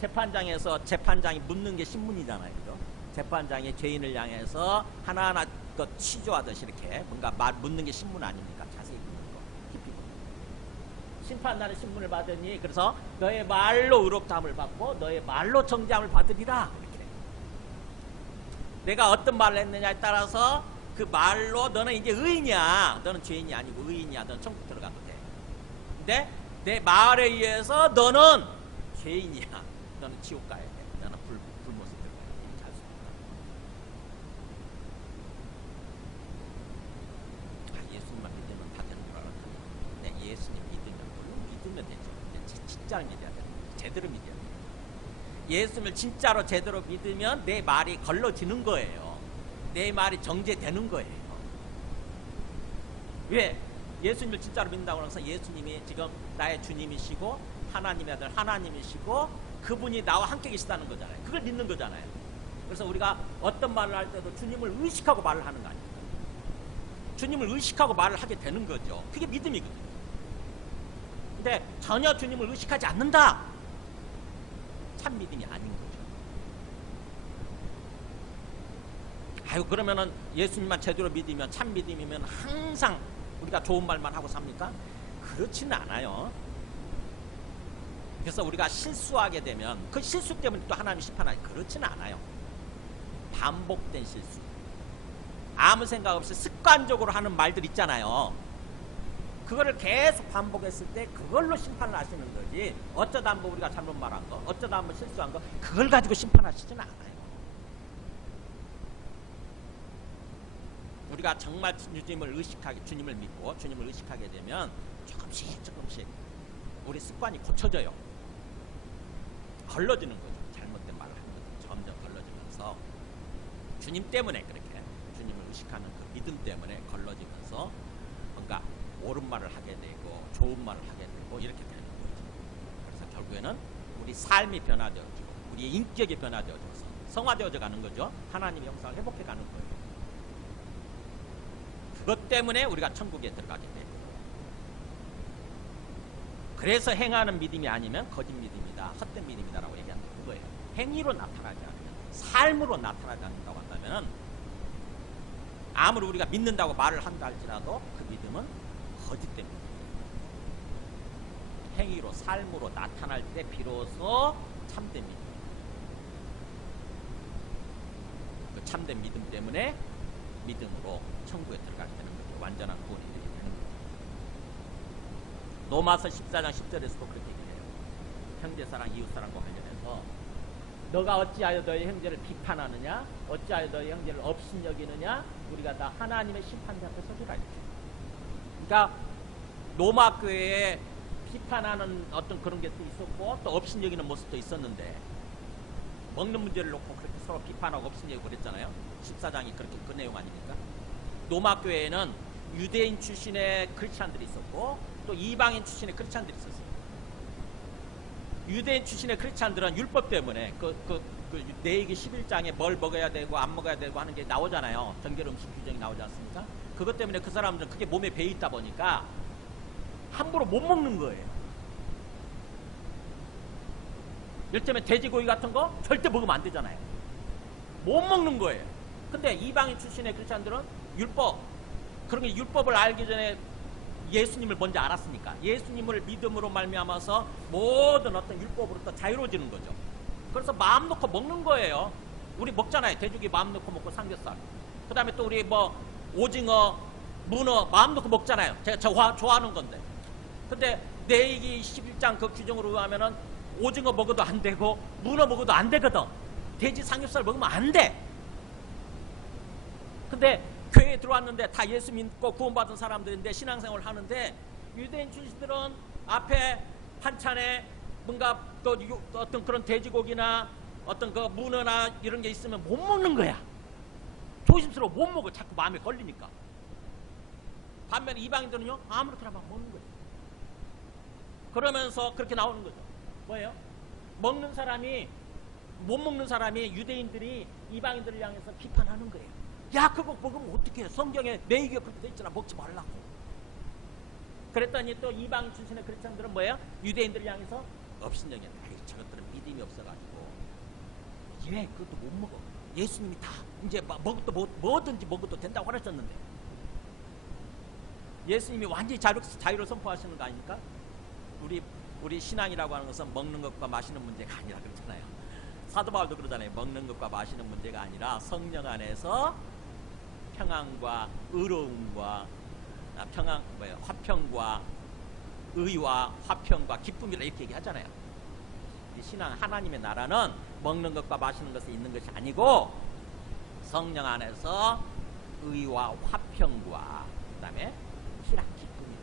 재판장에서 재판장이 묻는 게 신문이잖아요. 그죠? 재판장이 죄인을 향해서 하나하나 취조하듯이 이렇게 뭔가 묻는 게 신문 아닙니까? 자세히 묻는 거, 깊이 묻는 거. 심판날에 신문을 받으니 그래서 너의 말로 의롭다함을 받고 너의 말로 정죄함을 받으리라. 이렇게. 내가 어떤 말을 했느냐에 따라서 그 말로 너는 이제 의인이야. 너는 죄인이 아니고 의인이야. 너는 천국 들어가도 돼. 근데 내 말에 의해서 너는 죄인이야. 너는 지옥 가야 돼. 너는 불못에 들어가야 돼. 잘 수. 예수님만 믿으면 다 되는 줄 알았더니 내 예수님 믿으면 되죠. 진짜로 믿어야 돼. 제대로 믿어야 돼. 예수님을 진짜로 제대로 믿으면 내 말이 걸러지는 거예요. 내 말이 정죄되는 거예요. 왜? 예수님을 진짜로 믿는다고 해서 예수님이 지금 나의 주님이시고 하나님의 아들 하나님이시고 그분이 나와 함께 계시다는 거잖아요. 그걸 믿는 거잖아요. 그래서 우리가 어떤 말을 할 때도 주님을 의식하고 말을 하는 거 아닙니까? 주님을 의식하고 말을 하게 되는 거죠. 그게 믿음이거든요. 근데 전혀 주님을 의식하지 않는다. 참 믿음이 아닌 거죠. 아유 그러면은 예수님만 제대로 믿으면 참 믿음이면 항상 우리가 좋은 말만 하고 삽니까? 그렇지는 않아요. 그래서 우리가 실수하게 되면 그 실수 때문에 또 하나님이 심판하지 그렇지는 않아요. 반복된 실수, 아무 생각 없이 습관적으로 하는 말들 있잖아요. 그거를 계속 반복했을 때 그걸로 심판을 하시는 거지 어쩌다 한번 우리가 잘못 말한 거, 어쩌다 한번 실수한 거 그걸 가지고 심판하시지는 않아요. 우리가 정말 주님을 믿고 주님을 의식하게 되면 조금씩 우리 습관이 고쳐져요. 걸러지는 거죠. 잘못된 말을 하는 거죠. 점점 걸러지면서 주님 때문에 그렇게 주님을 의식하는 그 믿음 때문에 걸러지면서 뭔가 옳은 말을 하게 되고 좋은 말을 하게 되고 이렇게 되는 거죠. 그래서 결국에는 우리 삶이 변화되어지고 우리의 인격이 변화되어져서 성화되어져 가는 거죠. 하나님의 형상을 회복해 가는 거예요. 그것 때문에 우리가 천국에 들어가게 돼요. 그래서 행하는 믿음이 아니면 거짓 믿음이다, 헛된 믿음이다라고 얘기하는 그거예요. 행위로 나타나지 않으면, 삶으로 나타나지 않는다고 한다면 아무리 우리가 믿는다고 말을 한다 할지라도 그 믿음은 거짓된 믿음. 행위로, 삶으로 나타날 때 비로소 참된 믿음. 그 참된 믿음 때문에 믿음으로 천국에 들어가게 되는 거죠. 완전한 구원이 되게 되는 거죠. 로마서 14장 10절에서도 그렇게 얘기해요. 형제사랑, 이웃사랑과 관련해서 너가 어찌하여 너의 형제를 비판하느냐, 어찌하여 너의 형제를 업신여기느냐, 우리가 다 하나님의 심판대 앞에 서리라. 그러니까 로마 교회에 비판하는 어떤 그런 게 또 있었고 또 업신여기는 모습도 있었는데, 먹는 문제를 놓고 그렇게 서로 비판하고 업신여기고 그랬잖아요. 14장이 그렇게 그 내용 아닙니까? 로마 교회에는 유대인 출신의 크리스찬들이 있었고 또 이방인 출신의 크리스찬들이 있었어요. 유대인 출신의 크리스찬들은 율법 때문에 레위기 11장에 뭘 먹어야 되고 안 먹어야 되고 하는 게 나오잖아요. 정결 음식 규정이 나오지 않습니까? 그것 때문에 그 사람들은 그게 몸에 배어 있다 보니까 함부로 못 먹는 거예요. 예를 돼지고기 같은 거 절대 먹으면 안 되잖아요. 못 먹는 거예요. 근데 이방인 출신의 크리스찬들은 율법, 그런 게 율법을 알기 전에 예수님을 먼저 알았으니까 예수님을 믿음으로 말미암아서 모든 어떤 율법으로부터 자유로워지는 거죠. 그래서 마음 놓고 먹는 거예요. 우리 먹잖아요. 돼지고기 마음 놓고 먹고 삼겹살. 그 다음에 또 우리 뭐 오징어, 문어 마음 놓고 먹잖아요. 제가 좋아하는 건데. 근데 레위기 11장 그 규정으로 하면은 오징어 먹어도 안 되고 문어 먹어도 안 되거든. 돼지 삼겹살 먹으면 안 돼. 근데 교회에 들어왔는데 다 예수 믿고 구원받은 사람들인데 신앙생활을 하는데 유대인 출신들은 앞에 반찬에 뭔가 또 어떤 그런 돼지고기나 어떤 그 문어나 이런 게 있으면 못 먹는 거야. 조심스러워 못 먹어. 자꾸 마음에 걸리니까. 반면에 이방인들은요 아무렇게나 막 먹는 거예요. 그러면서 그렇게 나오는 거죠. 뭐예요? 먹는 사람이 못 먹는 사람이 유대인들이 이방인들을 향해서 비판하는 거예요. 야 그거 먹으면 어떡해. 성경에 레위기에 그렇게 돼 있잖아. 먹지 말라고. 그랬더니 또 이방인 출신의 크리스찬들은 뭐예요? 유대인들을 향해서 업신여기야. 저것들은 믿음이 없어가지고 왜 그것도 못 먹어. 예수님이 다 이제 뭐든지 먹어도 된다고 하셨는데 예수님이 완전히 자유를 선포하시는 거 아닙니까? 우리 신앙이라고 하는 것은 먹는 것과 마시는 문제가 아니라 그렇잖아요. 사도 바울도 그러잖아요. 먹는 것과 마시는 문제가 아니라 성령 안에서 평안과 의로움과 화평과 의와 화평과 기쁨이라 이렇게 얘기하잖아요. 이 신앙 하나님의 나라는 먹는 것과 마시는 것에 있는 것이 아니고 성령 안에서 의와 화평과 그 다음에 희락 기쁨이다.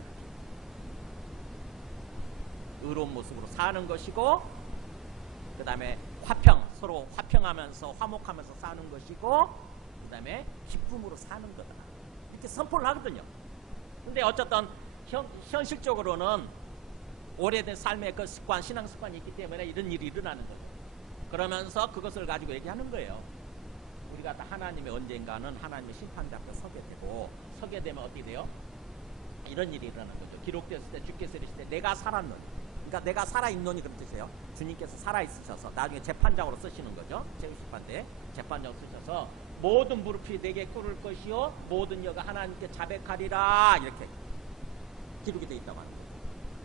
의로운 모습으로 사는 것이고 그 다음에 화평, 서로 화평하면서 화목하면서 사는 것이고 그 다음에 기쁨으로 사는 거다. 이렇게 선포를 하거든요. 근데 어쨌든 현실적으로는 오래된 삶의 그 습관, 신앙 습관이 있기 때문에 이런 일이 일어나는 거예요. 그러면서 그것을 가지고 얘기하는 거예요. 우리가 다 하나님의 언젠가는 하나님의 심판대 앞에 서게 되면 어떻게 돼요? 이런 일이 일어나는 거죠. 기록됐을 때 주께서 이르시되 내가 살았노니, 그러니까 내가 살아있노니 그런 뜻이에요. 주님께서 살아있으셔서 나중에 재판장으로 쓰시는 거죠. 재심판 때 재판장으로 쓰셔서 모든 무릎이 내게 꿇을 것이요 모든 여가 하나님께 자백하리라 이렇게 기록이 되어 있다고 하는 거예요.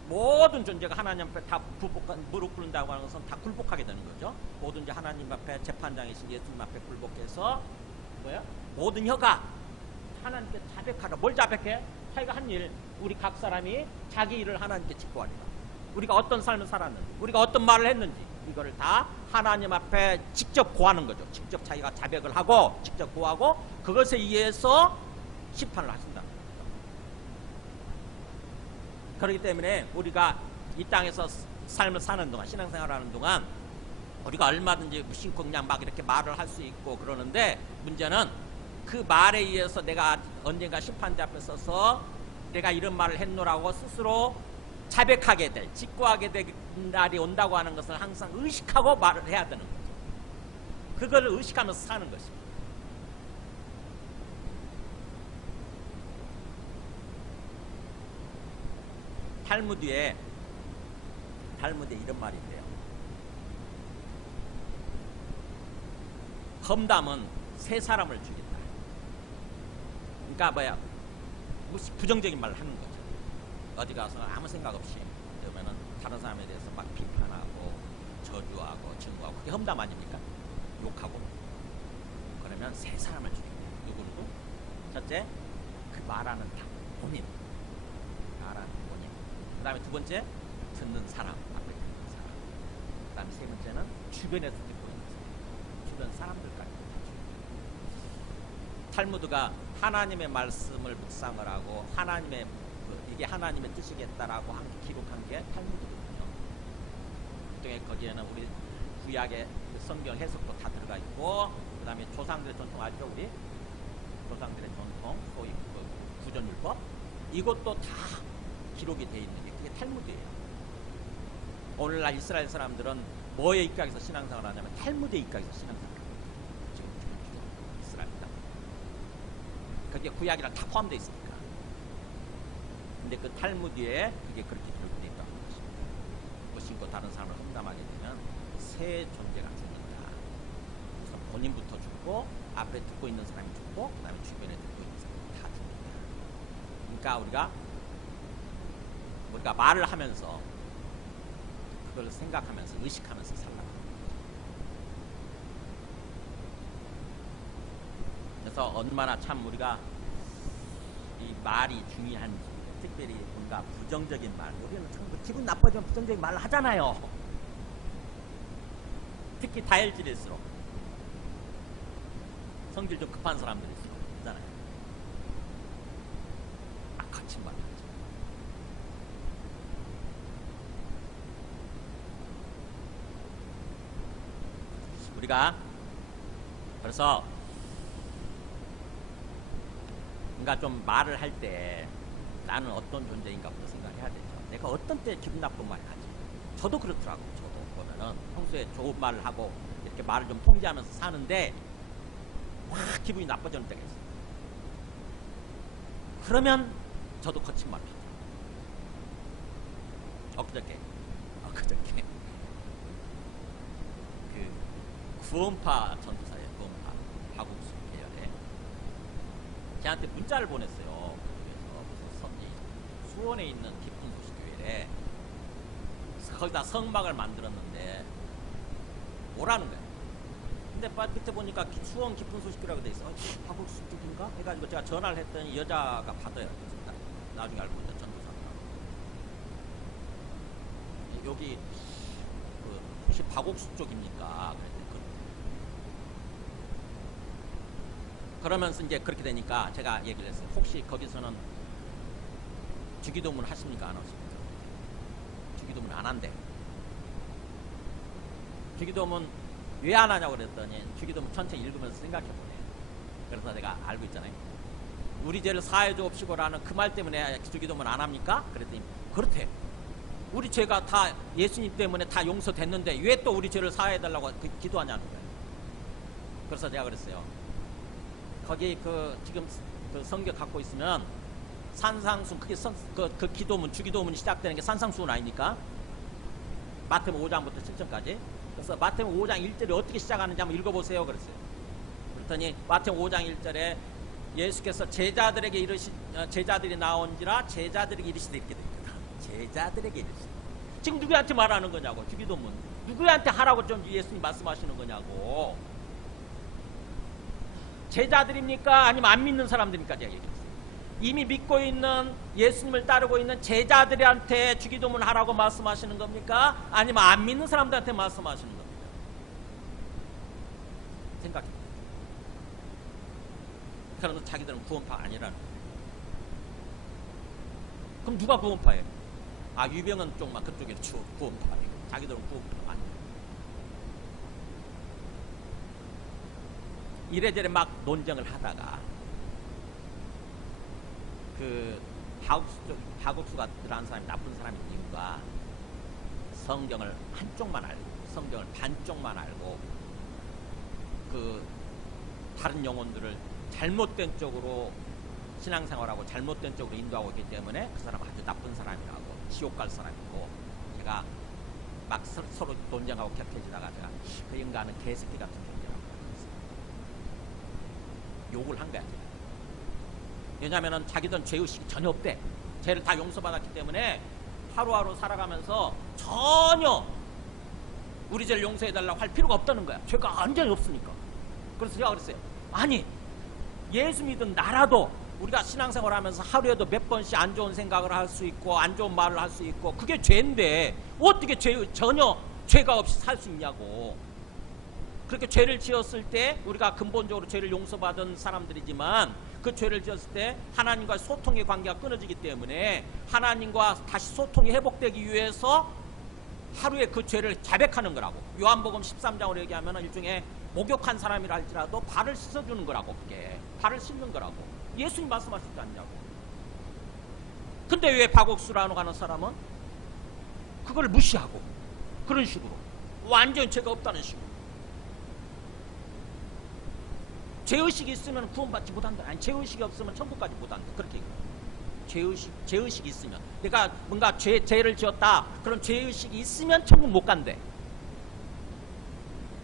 모든 존재가 하나님 앞에 다 무릎 꿇는다고 하는 것은 다 굴복하게 되는 거죠. 모든 자 하나님 앞에 재판장이신 예수님 앞에 굴복해서 뭐야? 모든 혀가 하나님께 자백하라. 뭘 자백해? 자기가 한 일, 우리 각 사람이 자기 일을 하나님께 직고하리라. 우리가 어떤 삶을 살았는지, 우리가 어떤 말을 했는지 이거를 다 하나님 앞에 직접 고하는 거죠. 직접 자기가 자백을 하고 직접 고하고 그것에 의해서 심판을 하신다. 그렇기 때문에 우리가 이 땅에서 삶을 사는 동안, 신앙생활을 하는 동안 우리가 얼마든지 무심코 그냥 막 이렇게 말을 할 수 있고 그러는데 문제는 그 말에 의해서 내가 언젠가 심판대 앞에 서서 내가 이런 말을 했노라고 스스로 자백하게 될, 직고하게 될 날이 온다고 하는 것을 항상 의식하고 말을 해야 되는 거죠. 그걸 의식하면서 사는 것입니다. 탈무드에 이런 말이 있대요. 험담은 세 사람을 죽인다. 그러니까 뭐야? 부정적인 말을 하는 거죠. 어디 가서 아무 생각 없이 그러면은 다른 사람에 대해서 막 비판하고 저주하고 증거하고 그게 험담 아닙니까? 욕하고. 그러면 그러면 세 사람을 죽인다. 누구누구? 첫째, 그 말하는 본인. 말하는 본인. 그 다음에 두 번째, 듣는 사람. 앞에 듣는 사람. 그 다음에 세 번째는 주변에서 듣고 있는 사람. 주변 사람들까지. 탈무드가 하나님의 말씀을 묵상을 하고 하나님의 이게 하나님의 뜻이겠다라고 기록한 게 탈무드거든요. 일종의 거기에는 우리 구약의 성경 해석도 다 들어가 있고, 그 다음에 조상들의 전통 알죠? 우리 조상들의 전통, 소위 구전율법, 이것도 다 기록이 되어 있는 게 그게 탈무드예요. 오늘날 이스라엘 사람들은 뭐에 입각해서 신앙생활을 하냐면 탈무드에 입각해서 신앙생활을 합니다. 지금 이스라엘 땅. 그게 구약이랑 다 포함되어 있으니까. 근데 그 탈무드에 그게 그렇게 기록되어 있다는 것입니다. 무심코 다른 사람을 험담하게 되면 세 존재가 죽는다. 그래서 본인부터 죽고, 앞에 듣고 있는 사람이 죽고, 그 다음에 주변에 듣고 있는 사람이 다 죽는다. 그러니까 우리가 말을 하면서 그걸 생각하면서 의식하면서 살라고 합니다. 그래서 얼마나 참 우리가 이 말이 중요한지, 특별히 뭔가 부정적인 말, 우리는 참 기분 나빠지면 부정적인 말을 하잖아요. 특히 다혈질일수록, 성질 좀 급한 사람들일수록 하잖아요. 거친 말 하죠. 우리가 그래서 뭔가 좀 말을 할 때 나는 어떤 존재인가 그런 생각을 해야 되죠. 내가 어떤 때 기분 나쁜 말을 하지. 저도 그렇더라고요. 저도 보면은 평소에 좋은 말을 하고 이렇게 말을 좀 통제하면서 사는데 확 기분이 나빠지는 때가 있어요. 그러면 저도 거친 말을 하죠. 엊그저께 그 구원파 전도사예요. 구원파 박욱수 계열에 걔한테 문자를 보냈어요. 그래서 수원에 있는 깊은 소식 교회에 거기다 성막을 만들었는데 오라는 거예요. 근데 밑에 보니까 수원 깊은 소식교라고 돼 있어. 박욱수 쪽인가? 해가지고 제가 전화를 했더니 여자가 받아요. 나중에 알고 있다. 전도사더라고. 여기 혹시 박옥수 쪽입니까? 그러면서 이제 그렇게 되니까 제가 얘기를 했어요. 혹시 거기서는 주기도문 하십니까? 안 하십니까? 주기도문 안 한대. 주기도문 왜 안 하냐고 그랬더니 주기도문 전체 읽으면서 생각해보네. 그래서 내가 알고 있잖아요. 우리 죄를 사해 주옵시고라는 그 말 때문에 주기도문 안 합니까? 그랬더니 그렇대. 우리 죄가 다 예수님 때문에 다 용서됐는데 왜 또 우리 죄를 사해달라고 기도하냐는 거예요. 그래서 내가 그랬어요. 거기 지금 그 성경 갖고 있으면 산상순 그게 그 기도문 주기도문이 시작되는 게 산상순 아닙니까? 마태복음 5장부터 7장까지. 그래서 마태복음 5장 1절이 어떻게 시작하는지 한번 읽어보세요. 그랬어요. 그랬더니 마태복음 5장 1절에 예수께서 제자들이 나온지라 제자들에게 이르시되 이렇게 됩니다. 제자들에게 이르시되. 지금 누구한테 말하는 거냐고. 주기도문 누구한테 하라고 좀 예수님 말씀하시는 거냐고. 제자들입니까? 아니면 안 믿는 사람들입니까? 제가 얘기했어요. 이미 믿고 있는 예수님을 따르고 있는 제자들한테 주기도문 하라고 말씀하시는 겁니까? 아니면 안 믿는 사람들한테 말씀하시는 겁니까? 생각해보세요. 그러면서 자기들은 구원파 아니라는 거예요. 그럼 누가 구원파예요? 유병은 쪽만 그쪽에 구원파예요. 자기들은 구원파가 아니에요. 이래저래 막 논쟁을 하다가 그 박욱수가 들어간 사람이 나쁜 사람인 이유가 성경을 한쪽만 알고 성경을 반쪽만 알고 그 다른 영혼들을 잘못된 쪽으로 신앙생활하고 잘못된 쪽으로 인도하고 있기 때문에 그 사람은 아주 나쁜 사람이라고 지옥 갈 사람이고, 제가 막 서로 논쟁하고 격해지다가 제가 그 인간은 개새끼 같은 존재라고 욕을 한 거야. 왜냐하면 자기들은 죄의식이 전혀 없대. 죄를 다 용서받았기 때문에 하루하루 살아가면서 전혀 우리 죄를 용서해달라고 할 필요가 없다는 거야. 죄가 완전히 없으니까. 그래서 제가 그랬어요. 아니, 예수 믿은 나라도 우리가 신앙생활 하면서 하루에도 몇 번씩 안 좋은 생각을 할 수 있고 안 좋은 말을 할 수 있고 그게 죄인데 어떻게 전혀 죄가 없이 살 수 있냐고. 그렇게 죄를 지었을 때 우리가 근본적으로 죄를 용서받은 사람들이지만 그 죄를 지었을 때 하나님과의 소통의 관계가 끊어지기 때문에 하나님과 다시 소통이 회복되기 위해서 하루에 그 죄를 자백하는 거라고. 요한복음 13장으로 얘기하면 일종의 목욕한 사람이라 할지라도 발을 씻어주는 거라고. 그게 발을 씻는 거라고. 예수님 말씀하시지 않냐고. 근데 왜 박옥수라고 하는 사람은 그걸 무시하고 그런 식으로 완전히 죄가 없다는 식으로 죄의식이 있으면 구원받지 못한다. 아니, 죄의식이 없으면 천국까지 못한다. 그렇게 얘기해요. 죄의식이 있으면 내가 뭔가 죄를 지었다. 그럼 죄의식이 있으면 천국 못 간대.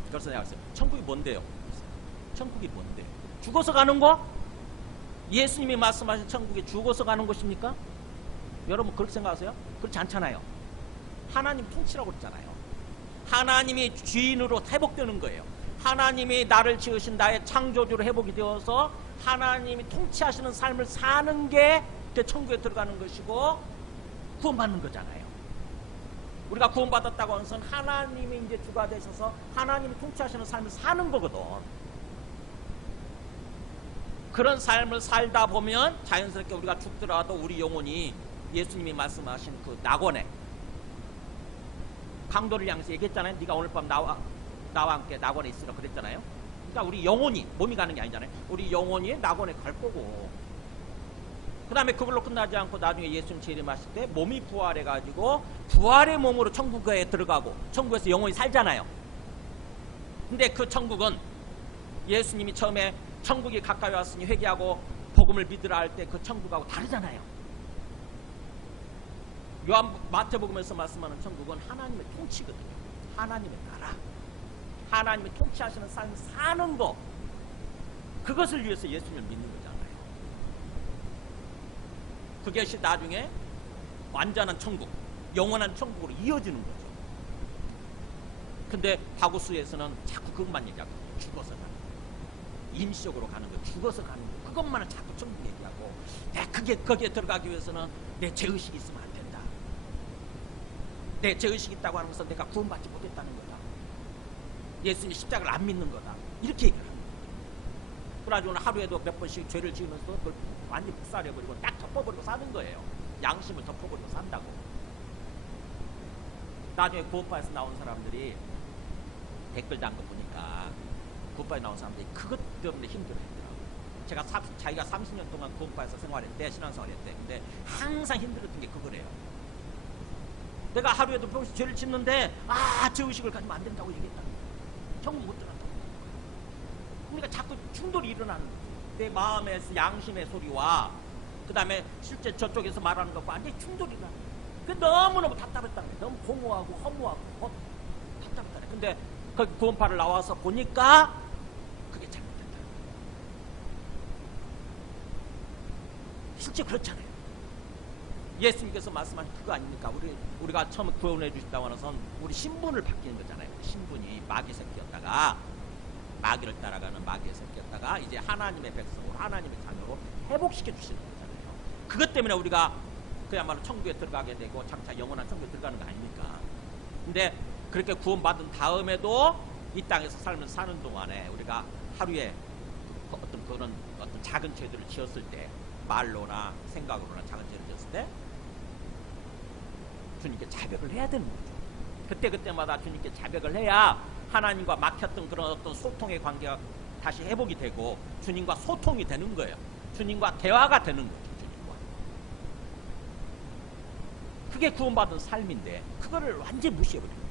그래서 내가 그랬어요. 천국이 뭔데요? 천국이 뭔데요? 죽어서 가는 거? 예수님이 말씀하신 천국이 죽어서 가는 것입니까? 여러분 그렇게 생각하세요? 그렇지 않잖아요. 하나님 통치라고 그랬잖아요. 하나님이 주인으로 회복되는 거예요. 하나님이 나를 지으신 나의 창조주로 회복이 되어서 하나님이 통치하시는 삶을 사는 게 천국에 들어가는 것이고 구원받는 거잖아요. 우리가 구원받았다고 하는 것은 하나님이 이제 주가 되셔서 하나님이 통치하시는 삶을 사는 거거든. 그런 삶을 살다 보면 자연스럽게 우리가 죽더라도 우리 영혼이 예수님이 말씀하신 그 낙원에 강도를 향해서 얘기했잖아요. 네가 오늘 밤 나와 함께 낙원에 있으라 그랬잖아요. 그러니까 우리 영혼이 몸이 가는 게 아니잖아요. 우리 영혼이 낙원에 갈 거고 그 다음에 그걸로 끝나지 않고 나중에 예수님 재림하실 때 몸이 부활해가지고 부활의 몸으로 천국에 들어가고 천국에서 영혼이 살잖아요. 근데 그 천국은 예수님이 처음에 천국이 가까이 왔으니 회개하고 복음을 믿으라 할 때 그 천국하고 다르잖아요. 마태복음에서 말씀하는 천국은 하나님의 통치거든요. 하나님의 나라, 하나님이 통치하시는 삶을 사는 거, 그것을 위해서 예수님을 믿는 거잖아요. 그것이 나중에 완전한 천국, 영원한 천국으로 이어지는 거죠. 근데 다구스에서는 자꾸 그것만 얘기하고 죽어서 가는 거, 임시적으로 가는 거, 죽어서 가는 거, 그것만은 자꾸 천국 얘기하고 거기에 들어가기 위해서는 내 죄의식이 있으면 안 된다. 내 죄의식이 있다고 하는 것은 내가 구원받지 못했다는 거다. 예수님 십자가를 안 믿는 거다. 이렇게 얘기를 합니다. 그래가지고는 하루에도 몇 번씩 죄를 지으면서 그걸 완전히 묵살해버리고 딱 덮어버리고 사는 거예요. 양심을 덮어버리고 산다고. 나중에 구원파에서 나온 사람들이 댓글 단 거 보니까 구원파에 나온 사람들이 그것 때문에 힘들어했더라고요. 자기가 30년 동안 구원파에서 생활했대, 신앙생활했대. 근데 항상 힘들었던 게 그거래요. 내가 하루에도 몇 번씩 죄를 짓는데 죄의식을 가지면 안 된다고 얘기했다. 천국 못 들어간다고. 그러니까 자꾸 충돌이 일어나는 거죠. 내 마음의 양심의 소리와 그 다음에 실제 저쪽에서 말하는 것과 완전히 충돌이 일어나는 거예요. 그게 너무너무 답답했다는 거예요. 너무 공허하고 허무하고 답답했다는 거예요. 근데 거기 구원파를 나와서 보니까 그게 잘못됐다는 거예요. 실제 그렇잖아요. 예수님께서 말씀하신 그거 아닙니까? 우리가 처음에 구원해 주신다고 하는 건 우리 신분을 바뀌는 거잖아요. 신분이 마귀 새끼였다가 마귀를 따라가는 마귀의 새끼였다가 이제 하나님의 백성으로 하나님의 자녀로 회복시켜 주시는 거잖아요. 그것 때문에 우리가 그야말로 천국에 들어가게 되고 장차 영원한 천국에 들어가는 거 아닙니까? 근데 그렇게 구원받은 다음에도 이 땅에서 삶을 사는 동안에 우리가 하루에 어떤 작은 죄들을 지었을 때 말로나 생각으로나 작은 죄를 지었을 때 주님께 자백을 해야 되는 거죠. 그때마다 주님께 자백을 해야 하나님과 막혔던 그런 어떤 소통의 관계가 다시 회복이 되고 주님과 소통이 되는 거예요. 주님과 대화가 되는 거죠. 주님과. 그게 구원받은 삶인데 그거를 완전히 무시해버리는 거죠.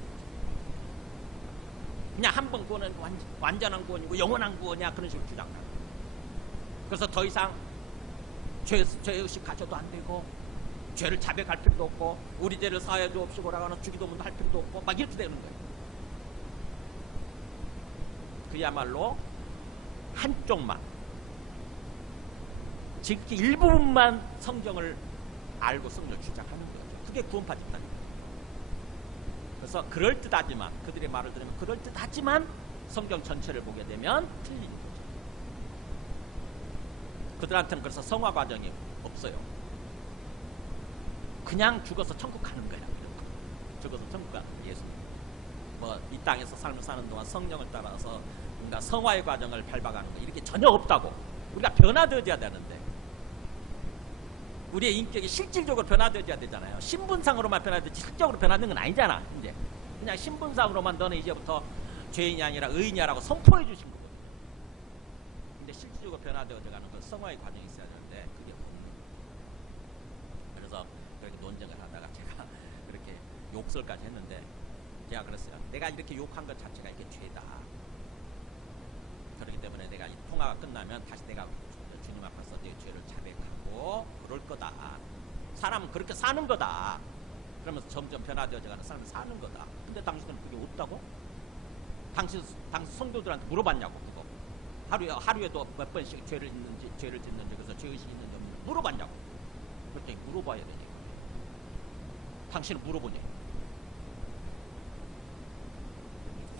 그냥 한 번 구원은 완전한 구원이고 영원한 구원이야 그런 식으로 주장하는 거예요. 그래서 더 이상 죄의식 가져도 안 되고 죄를 자백할 필요도 없고 우리 죄를 사하여 주옵시고라고 하는 주기도문도 할 필요도 없고 막 이렇게 되는 거예요. 그야말로 한쪽만 지극히 일부분만 성경을 알고 성경을 주장하는 거죠. 그게 구원파 집단입니다. 그래서 그럴듯하지만 그들의 말을 들으면 그럴듯하지만 성경 전체를 보게 되면 틀린 거죠. 그들한테는 그래서 성화 과정이 없어요. 그냥 죽어서 천국 가는 거야. 죽어서 천국 가는 거야. 예수. 뭐 이 땅에서 삶을 사는 동안 성령을 따라서 뭔가 성화의 과정을 밟아가는 거 이렇게 전혀 없다고. 우리가 변화되어야 되는데 우리의 인격이 실질적으로 변화되어야 되잖아요. 신분상으로만 변화되지 실적으로 변화되는 건 아니잖아. 이제 그냥 신분상으로만 너는 이제부터 죄인이 아니라 의인이라고 선포해 주신 거거든요. 근데 실질적으로 변화되어가는 건 성화의 과정이 있어야 되는데 그게 없는 거예요. 그래서 그렇게 논쟁을 하다가 제가 그렇게 욕설까지 했는데 제가 그랬어요. 내가 이렇게 욕한 것 자체가 이게 죄다. 그렇기 때문에 내가 이 통화가 끝나면 다시 내가 주님 앞에서 내 죄를 자백하고 그럴 거다. 사람은 그렇게 사는 거다. 그러면서 점점 변화되어가는 삶을 사는 거다. 근데 당신은 그게 없다고? 당신 성도들한테 물어봤냐고 그거. 하루에도 몇 번씩 죄를 짓는지 그래서 죄의식이 있는지 없는지 물어봤냐고. 그랬더니 물어봐야 되니까. 당신은 물어보냐?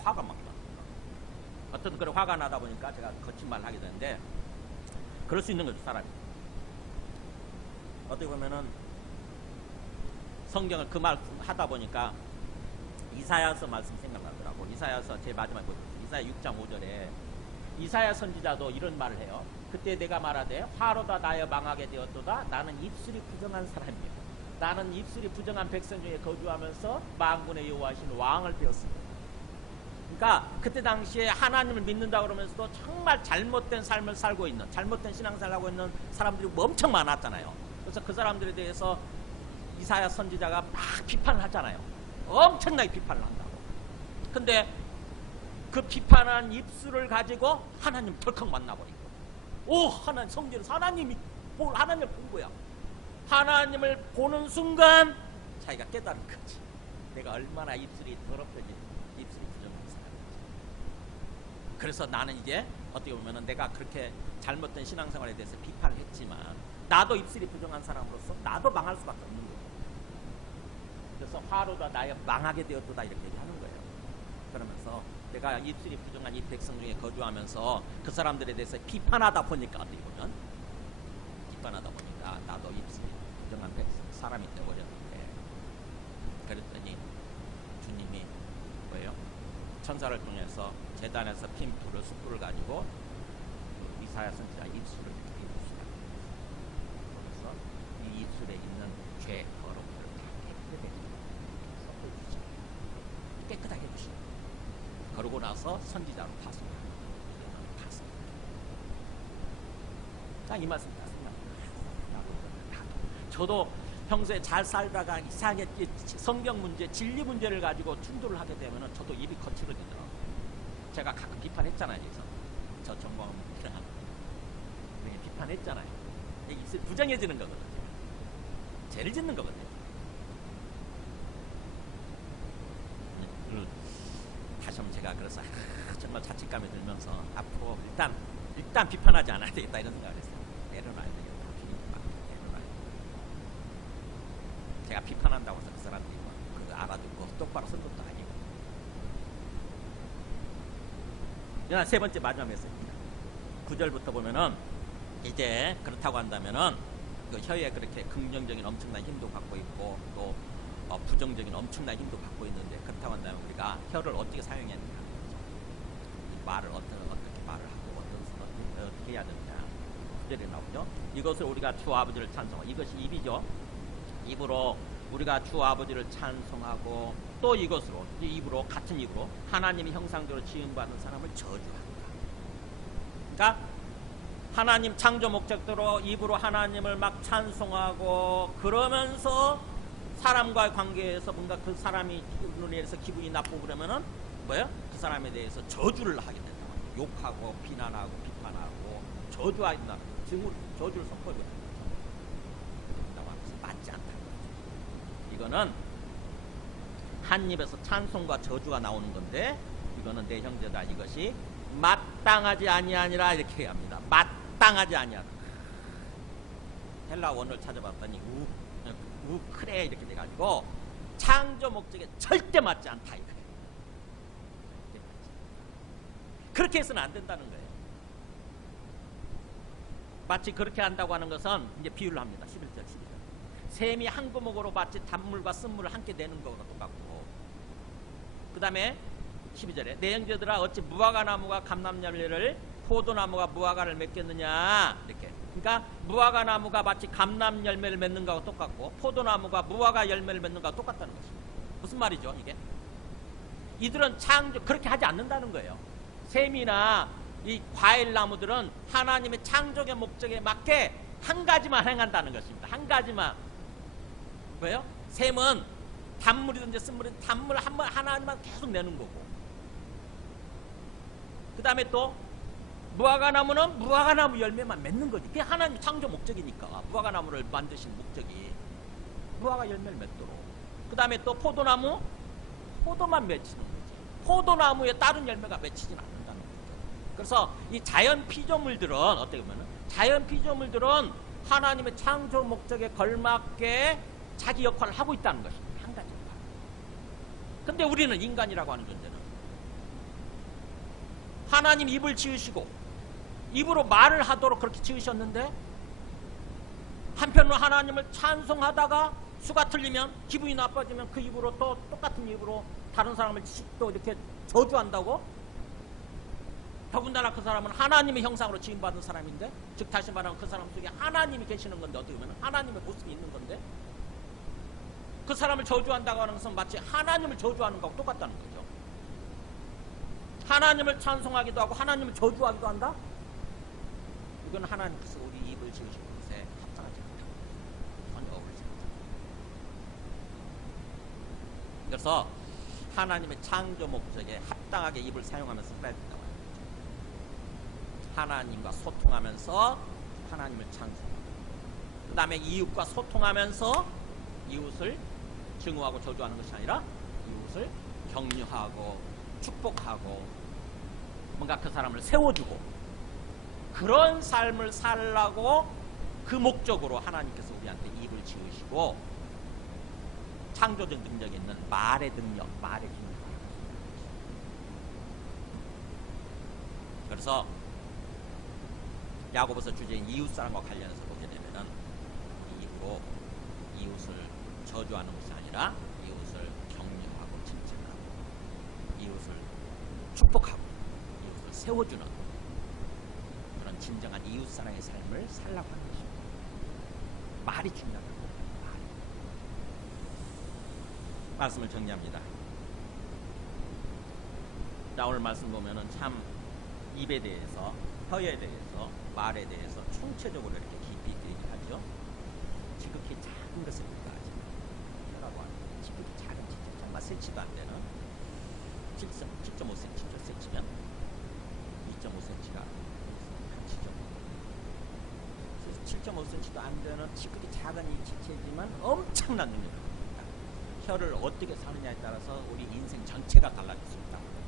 화가 막 나. 어떤 그런 화가 나다 보니까 제가 거친 말을 하게 되는데 그럴 수 있는 거죠 사람이. 어떻게 보면은 성경을 그 말 하다 보니까 이사야서 말씀 생각나더라고. 이사야서 제일 마지막에 이사야 6장 5절에 이사야 선지자도 이런 말을 해요. 그때 내가 말하되 화로다 나여 망하게 되었도다. 나는 입술이 부정한 사람이요 나는 입술이 부정한 백성 중에 거주하면서 만군의 여호와신 왕을 되었습니다. 그러니까 그때 당시에 하나님을 믿는다 그러면서도 정말 잘못된 삶을 살고 있는 잘못된 신앙생활을 하고 있는 사람들이 엄청 많았잖아요. 그래서 그 사람들에 대해서 이사야 선지자가 막 비판을 하잖아요. 엄청나게 비판을 한다고. 근데 그 비판한 입술을 가지고 하나님 덜컥 만나버리고 하나님 성경에서 하나님을 본 거야. 하나님을 보는 순간 자기가 깨달은 거지. 내가 얼마나 입술이 더럽든지 입술이 부정한 사람이지. 그래서 나는 이제 어떻게 보면은 내가 그렇게 잘못된 신앙생활에 대해서 비판을 했지만 나도 입술이 부정한 사람으로서 나도 망할 수밖에 없는 거예요. 그래서 화로다 나여 망하게 되었도다 이렇게 얘기하는 거예요. 그러면서 내가 입술이 부정한 이 백성 중에 거주하면서 그 사람들에 대해서 비판하다 보니까 어떻게 보면 비판하다 보니까 나도 입술이 부정한 사람이 되어버렸는데 그랬더니 주님이 뭐예요? 천사를 통해서 제단에서 핀 불을 숯불을 가지고 그 이사야 선지자 입술을 이렇게 입으시라. 그래서 이 입술에 있는 죄, 더러움들을 다 깨끗하게 해주시라. 그러고 나서 선지자로 파송합니다. 이 말씀 다 생각합니다. 저도 평소에 잘 살다가 이상하게 성경 문제, 진리 문제를 가지고 충돌을 하게 되면 저도 입이 거칠어지더라고요. 제가 가끔 비판했잖아요. 그래서 저 정보원이랑 비판했잖아요. 입술이 부정해지는 거거든요. 죄를 짓는 거거든요. 다시 한번 제가 그래서 정말 자책감이 들면서 앞으로 일단 비판하지 않아야 되겠다 이런 생각을 했어요. 내려놔야 되겠다. 내려놔야 되겠다. 제가 비판한다고 해서 그 사람들이 그거 알아듣고 똑바로 선 것도 아니고. 세 번째 마지막 메시지입니다. 9절부터 보면은 이제 그렇다고 한다면은 그 혀에 그렇게 긍정적인 엄청난 힘도 갖고 있고 또 부정적인 엄청난 힘도 갖고 있는데 그렇다고 한다면 우리가 혀를 어떻게 사용해야 되냐, 말을 어떻게 말을 하고 어떻게 해야 되느냐. 구절에 나오죠. 이것을 우리가 주 아버지를 찬송하고, 이것이 입이죠. 입으로 우리가 주 아버지를 찬송하고 또 이것으로 입으로 같은 입으로 하나님의 형상대로 지음받은 사람을 저주한다. 그러니까 하나님 창조 목적대로 입으로 하나님을 막 찬송하고 그러면서 사람과의 관계에서 뭔가 그 사람이 눈에 대해서 기분이 나쁘고 그러면은 뭐예요? 그 사람에 대해서 저주를 하게 된다. 욕하고 비난하고 비판하고 저주한다. 저주를 선포하게 된다고 하면서 맞지 않다. 이거는 한 입에서 찬송과 저주가 나오는 건데 이거는 내 형제다. 이것이 마땅하지 아니하니라 이렇게 합니다. 마땅하지 아니하다. 헬라 원어를 찾아봤더니 우크레 이렇게 돼가지고 창조 목적에 절대 맞지 않다 이거예요. 그렇게 해서는 안 된다는 거예요. 마치 그렇게 한다고 하는 것은 이제 비유를 합니다. 11절 12절. 샘이 한 구멍으로 마치 단물과 쓴물을 함께 내는 것과 똑같고, 그 다음에 12절에 내 형제들아 어찌 무화과나무가 감람열매를 포도나무가 무화과를 맺겠느냐, 이렇게. 그러니까 무화과나무가 마치 감람열매를 맺는 것과 똑같고 포도나무가 무화과 열매를 맺는 것과 똑같다는 것입니다. 무슨 말이죠 이게? 이들은 창조 그렇게 하지 않는다는 거예요. 샘이나 이 과일나무들은 하나님의 창조의 목적에 맞게 한 가지만 행한다는 것입니다. 한 가지만. 왜요? 샘은 단물이든지 쓴물이든지 단물 하나만 계속 내는 거고, 그 다음에 또 무화과나무는 무화과나무 열매만 맺는 거지. 그게 하나님 창조 목적이니까. 무화과나무를 만드신 목적이 무화과 열매를 맺도록. 그 다음에 또 포도나무, 포도만 맺히는 거지. 포도나무에 다른 열매가 맺히진 않는다는 거죠. 그래서 이 자연 피조물들은 어떻게 보면 자연 피조물들은 하나님의 창조 목적에 걸맞게 자기 역할을 하고 있다는 것입니다. 한 가지 역할. 근데 우리는 인간이라고 하는 존재는 하나님 입을 지으시고 입으로 말을 하도록 그렇게 지으셨는데, 한편으로 하나님을 찬송하다가 수가 틀리면, 기분이 나빠지면 그 입으로 또 똑같은 입으로 다른 사람을 또 이렇게 저주한다고? 더군다나 그 사람은 하나님의 형상으로 지음받은 사람인데, 즉 다시 말하면 그 사람 속에 하나님이 계시는 건데, 어떻게 보면 하나님의 모습이 있는 건데, 그 사람을 저주한다고 하는 것은 마치 하나님을 저주하는 것하고 똑같다는 거죠. 하나님을 찬송하기도 하고 하나님을 저주하기도 한다? 이건 하나님께서 우리 입을 지으신 것에 합당하지 못하고 전혀 어울리지 못합니다. 그래서 하나님의 창조 목적에 합당하게 입을 사용하면서 살아야 된다고 하는 거죠. 하나님과 소통하면서 하나님을 찬송하고, 그 다음에 이웃과 소통하면서 이웃을 증오하고 저주하는 것이 아니라 이웃을 격려하고 축복하고 뭔가 그 사람을 세워주고, 그런 삶을 살라고 그 목적으로 하나님께서 우리한테 입을 지으시고 창조적 능력이 있는 말의 능력, 말의 힘을. 그래서 야고보서 주제인 이웃사랑과 관련해서 보게 되면은 이 입으로 이웃을 저주하는 것이 아니라 이웃을 격려하고 칭찬하고 이웃을 축복하고 이웃을 세워주는 그런 진정한 이웃사랑의 삶을 살라고 하는 것입니다. 말이 중요하다고. 말씀을 정리합니다. 자, 오늘 말씀 보면은 참 입에 대해서, 혀에 대해서, 말에 대해서 총체적으로 이렇게 깊이 얘기하죠. 지극히 작은 것을 얘기하죠. 혀라고 하는 게 지극히 작은, 진짜 정말 세치도 안 되는 7.5cm, 7cm면 2.5cm가 한치죠. 7.5cm도 안 되는 지극히 작은 이 지체지만 엄청난 능력을 합니다. 혀를 어떻게 사느냐에 따라서 우리 인생 전체가 달라질 수 있다고 합니다.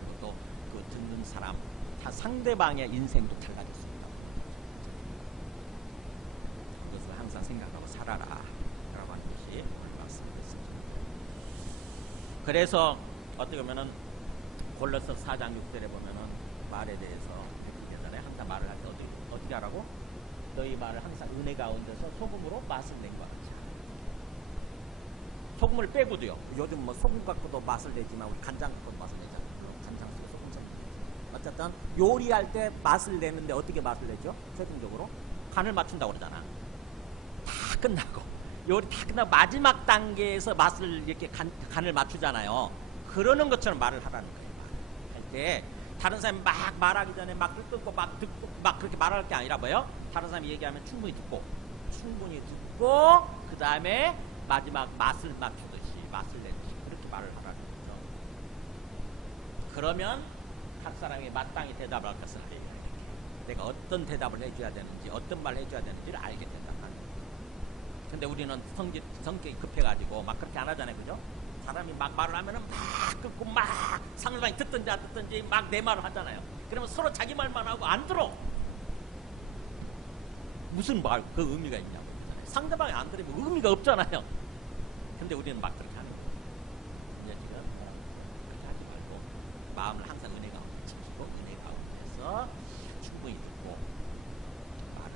그리고 또 그 듣는 사람, 다 상대방의 인생도 달라질 수 있다고 합니다. 그것을 항상 생각하고 살아라 라고 하는 것이 오늘 말씀이었습니다. 그래서 어떻게 보면은 골로새 4장 6절에 보면은 말에 대해서 되잖아요. 항상 말을 할 때 어떻게 하라고? 너희 말을 항상 은혜 가운데서 소금으로 맛을 낸 것 같이. 소금을 빼고도요. 요즘 뭐 소금 갖고도 맛을 내지만 우리 간장 갖고도 맛을 내잖아요. 간장 속에 소금 좀. 어쨌든 요리할 때 맛을 내는데 어떻게 맛을 내죠? 최종적으로 간을 맞춘다고 그러잖아. 다 끝나고 요리 다 끝나고 마지막 단계에서 맛을 이렇게 간을 맞추잖아요. 그러는 것처럼 말을 하라는 거예요. 할 때 다른 사람이 막 말하기 전에 막 끊고 막 듣고 막 그렇게 말할 게 아니라 뭐예요? 다른 사람이 얘기하면 충분히 듣고 그 다음에 마지막 맛을 맞추듯이 맛을 내듯이 그렇게 말을 하라는 거죠. 그러면 한 사람이 마땅히 대답할 것을 알게 돼요. 내가 어떤 대답을 해줘야 되는지 어떤 말을 해줘야 되는지를 알게 된다. 근데 우리는 성격이 급해가지고 막 그렇게 안 하잖아요. 그죠? 사람이 막 말을 하면은 막 끊고 막 상대방이 듣든지 안 듣든지 막 내 말을 하잖아요. 그러면 서로 자기 말만 하고 안 들어. 무슨 말, 그 의미가 있냐고. 상대방이 안 들으면 의미가 없잖아요. 근데 우리는 막 그렇게 하는 거예요. 이제 지금 그렇게 하지 말고 마음을 항상 은혜 가운데 지키고 은혜 가운데서 충분히 듣고 말을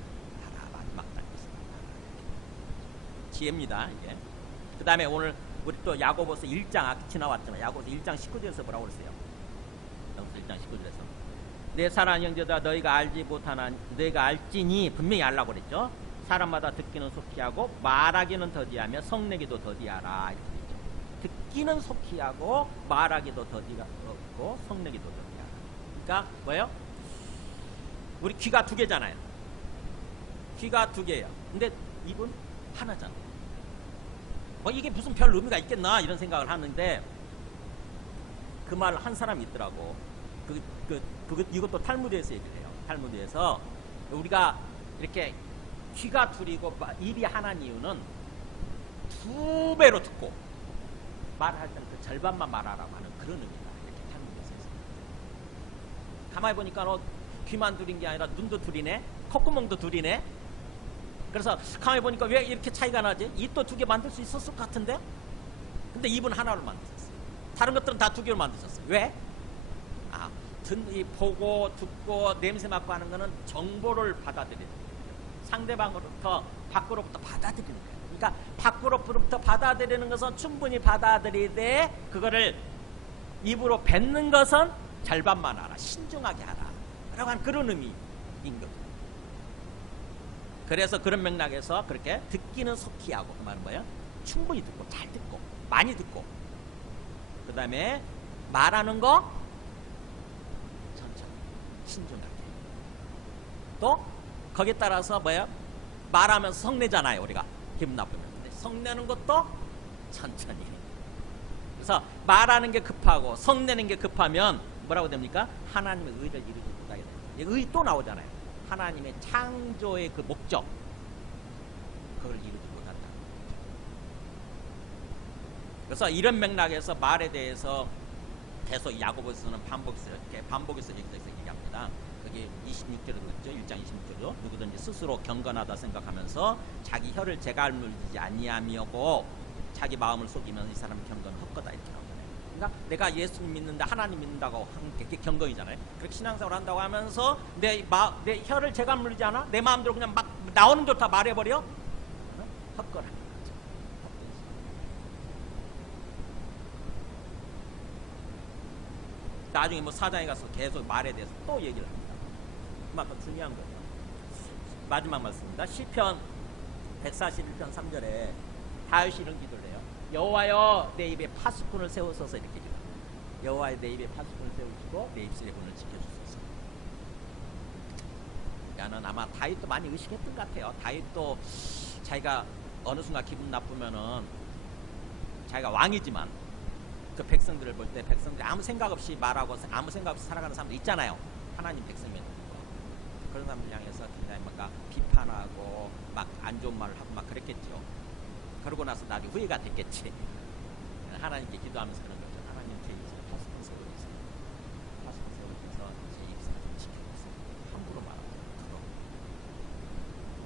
지혜입니다. 이게. 그 다음에 오늘 우리 또 야고보서 1장 아까 지나왔잖아요. 야고보서 1장 19절에서 뭐라고 그랬어요? 야고보서 1장 19절에서 내 사랑하는 형제들아 너희가 알지 못하나 너희가 알지니 분명히 알라고 그랬죠. 사람마다 듣기는 속히 하고 말하기는 더디하며 성내기도 더디하라. 이렇게 그랬죠. 듣기는 속히 하고 말하기도 더디하고 성내기도 더디하라. 그러니까 뭐예요? 우리 귀가 두 개잖아요. 귀가 두 개예요. 근데 입은 하나잖아. 뭐 이게 무슨 별 의미가 있겠나 이런 생각을 하는데 그 말을 한 사람이 있더라고. 이것도 탈무드에서 얘기를 해요. 탈무드에서 우리가 이렇게 귀가 둘이고 입이 하나인 이유는 2배로 듣고 말할 때는 그 절반만 말하라고 하는 그런 의미다. 이렇게 탈무드에서 해서. 가만히 보니까 귀만 둘인 게 아니라 눈도 둘이네, 콧구멍도 둘이네. 그래서 가만히 보니까 왜 이렇게 차이가 나지? 입도 2개 만들 수 있었을 것 같은데? 근데 입은 하나로 만드셨어요. 다른 것들은 다 2개로 만드셨어요. 왜? 보고 듣고 냄새 맡고 하는 거는 정보를 받아들이는 거예요. 상대방으로부터 밖으로부터 받아들이는 거예요. 그러니까 밖으로부터 받아들이는 것은 충분히 받아들이되 그거를 입으로 뱉는 것은 절반만 알아. 신중하게 하라. 라고 하는 그런 의미인 거죠. 그래서 그런 맥락에서 그렇게 듣기는 속히 하고 그 말은 뭐예요? 충분히 듣고 잘 듣고 많이 듣고 그 다음에 말하는 거 천천히 신중하게 또 거기에 따라서 뭐예요? 말하면서 성내잖아요. 우리가 기분 나쁘면. 근데 성내는 것도 천천히. 그래서 말하는 게 급하고 성내는 게 급하면 뭐라고 됩니까? 하나님의 의를 이루지 못하게 돼요. 의 또 나오잖아요. 하나님의 창조의 그 목적 그걸 이루지 못한다. 그래서 이런 맥락에서 말에 대해서 계속 야고보서는 반복해서 여기서 얘기합니다. 그게 26절에도 있죠. 1장 26절도 누구든지 스스로 경건하다 생각하면서 자기 혀를 재갈 물리지 아니하며고 자기 마음을 속이면 이 사람의 경건은 헛거다 이렇게 나오잖아요. 그러니까 내가 예수님 믿는다 하나님 믿는다고 하는 게 경건이잖아요. 그렇게 신앙생활 한다고 하면서 내 혀를 재갈 물리지 않아? 내 마음대로 그냥 막 나오는 대로 다 말해버려? 헛거라는 거죠. 나중에 뭐 사장에 가서 계속 말에 대해서 또 얘기를 합니다. 그만큼 중요한 거예요. 마지막 말씀입니다. 시편 141편 3절에 다윗이 이런 기도를 해요. 여호와여 내 입에 파수꾼을 세우소서 이렇게 기도합니다. 여호와여 내 입에 파수꾼을 세우시고 내 입술의 문을 지켜주소서. 그러니까는 아마 다윗도 많이 의식했던 것 같아요. 다윗도 자기가 어느 순간 기분 나쁘면은 자기가 왕이지만 그 백성들을 볼 때 백성들이 아무 생각 없이 말하고 아무 생각 없이 살아가는 사람들 있잖아요. 하나님 백성이면 그런 사람들 향해서 굉장히 뭔가 비판하고 막 안 좋은 말을 하고 막 그랬겠죠. 그러고 나서 나중에 후회가 됐겠지. 하나님께 기도하면서 그런 거죠. 하나님 제 입술에 파수꾼 세워주세요. 파수꾼 세워주셔서 제 입술을 좀 지켜주세요. 함부로 말하고 들어.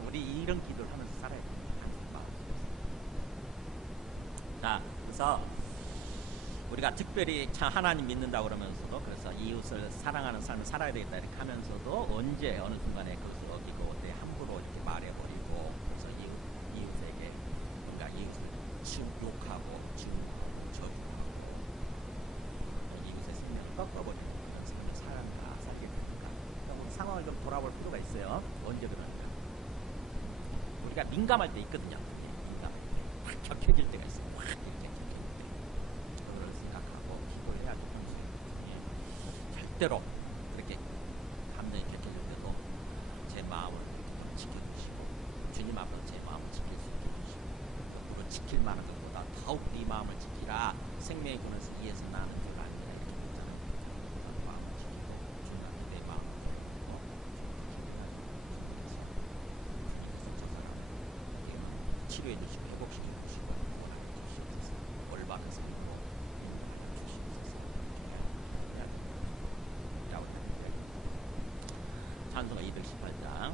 우리 이런 기도를 하면서 살아야 됩니다. 자, 그래서 우리가 특별히 참 하나님 믿는다고 그러면서도 그래서 이웃을 사랑하는 삶을 살아야 되겠다 이렇게 하면서도 언제 어느 순간에 그것을 어기고 내 함부로 이렇게 말해버리고 그래서 이웃에게 뭔가 이웃을 욕하고 저주하고 이웃의 생명을 꺾어버리는 그런 삶을 살게 됩니다. 그러니까 상황을 좀 돌아볼 필요가 있어요. 언제 그러는가. 우리가 민감할 때 있거든요. 민감할 때 확 격해질 때가 있어요. 확 이렇게 그걸 생각하고 기도를 해야 되는 절대로 그렇게 감정이 격해질 때도 제 마음을 지켜주시고 주님 앞에서 제 마음을 지킬 수 있게 해주시고 물론 지킬 만한 것보다 더욱 네 마음을 지키라 생명의 근원에서 이에서 나는 자가 아니라 이렇게 있잖아요. 마음을 지키고 주님 앞에 내 마음을 지키고 저 사람에게 치료해 주시고 회복시켜 주시고 주시옵소서. 올바른 삶으로 주시옵소서. 찬송가 218장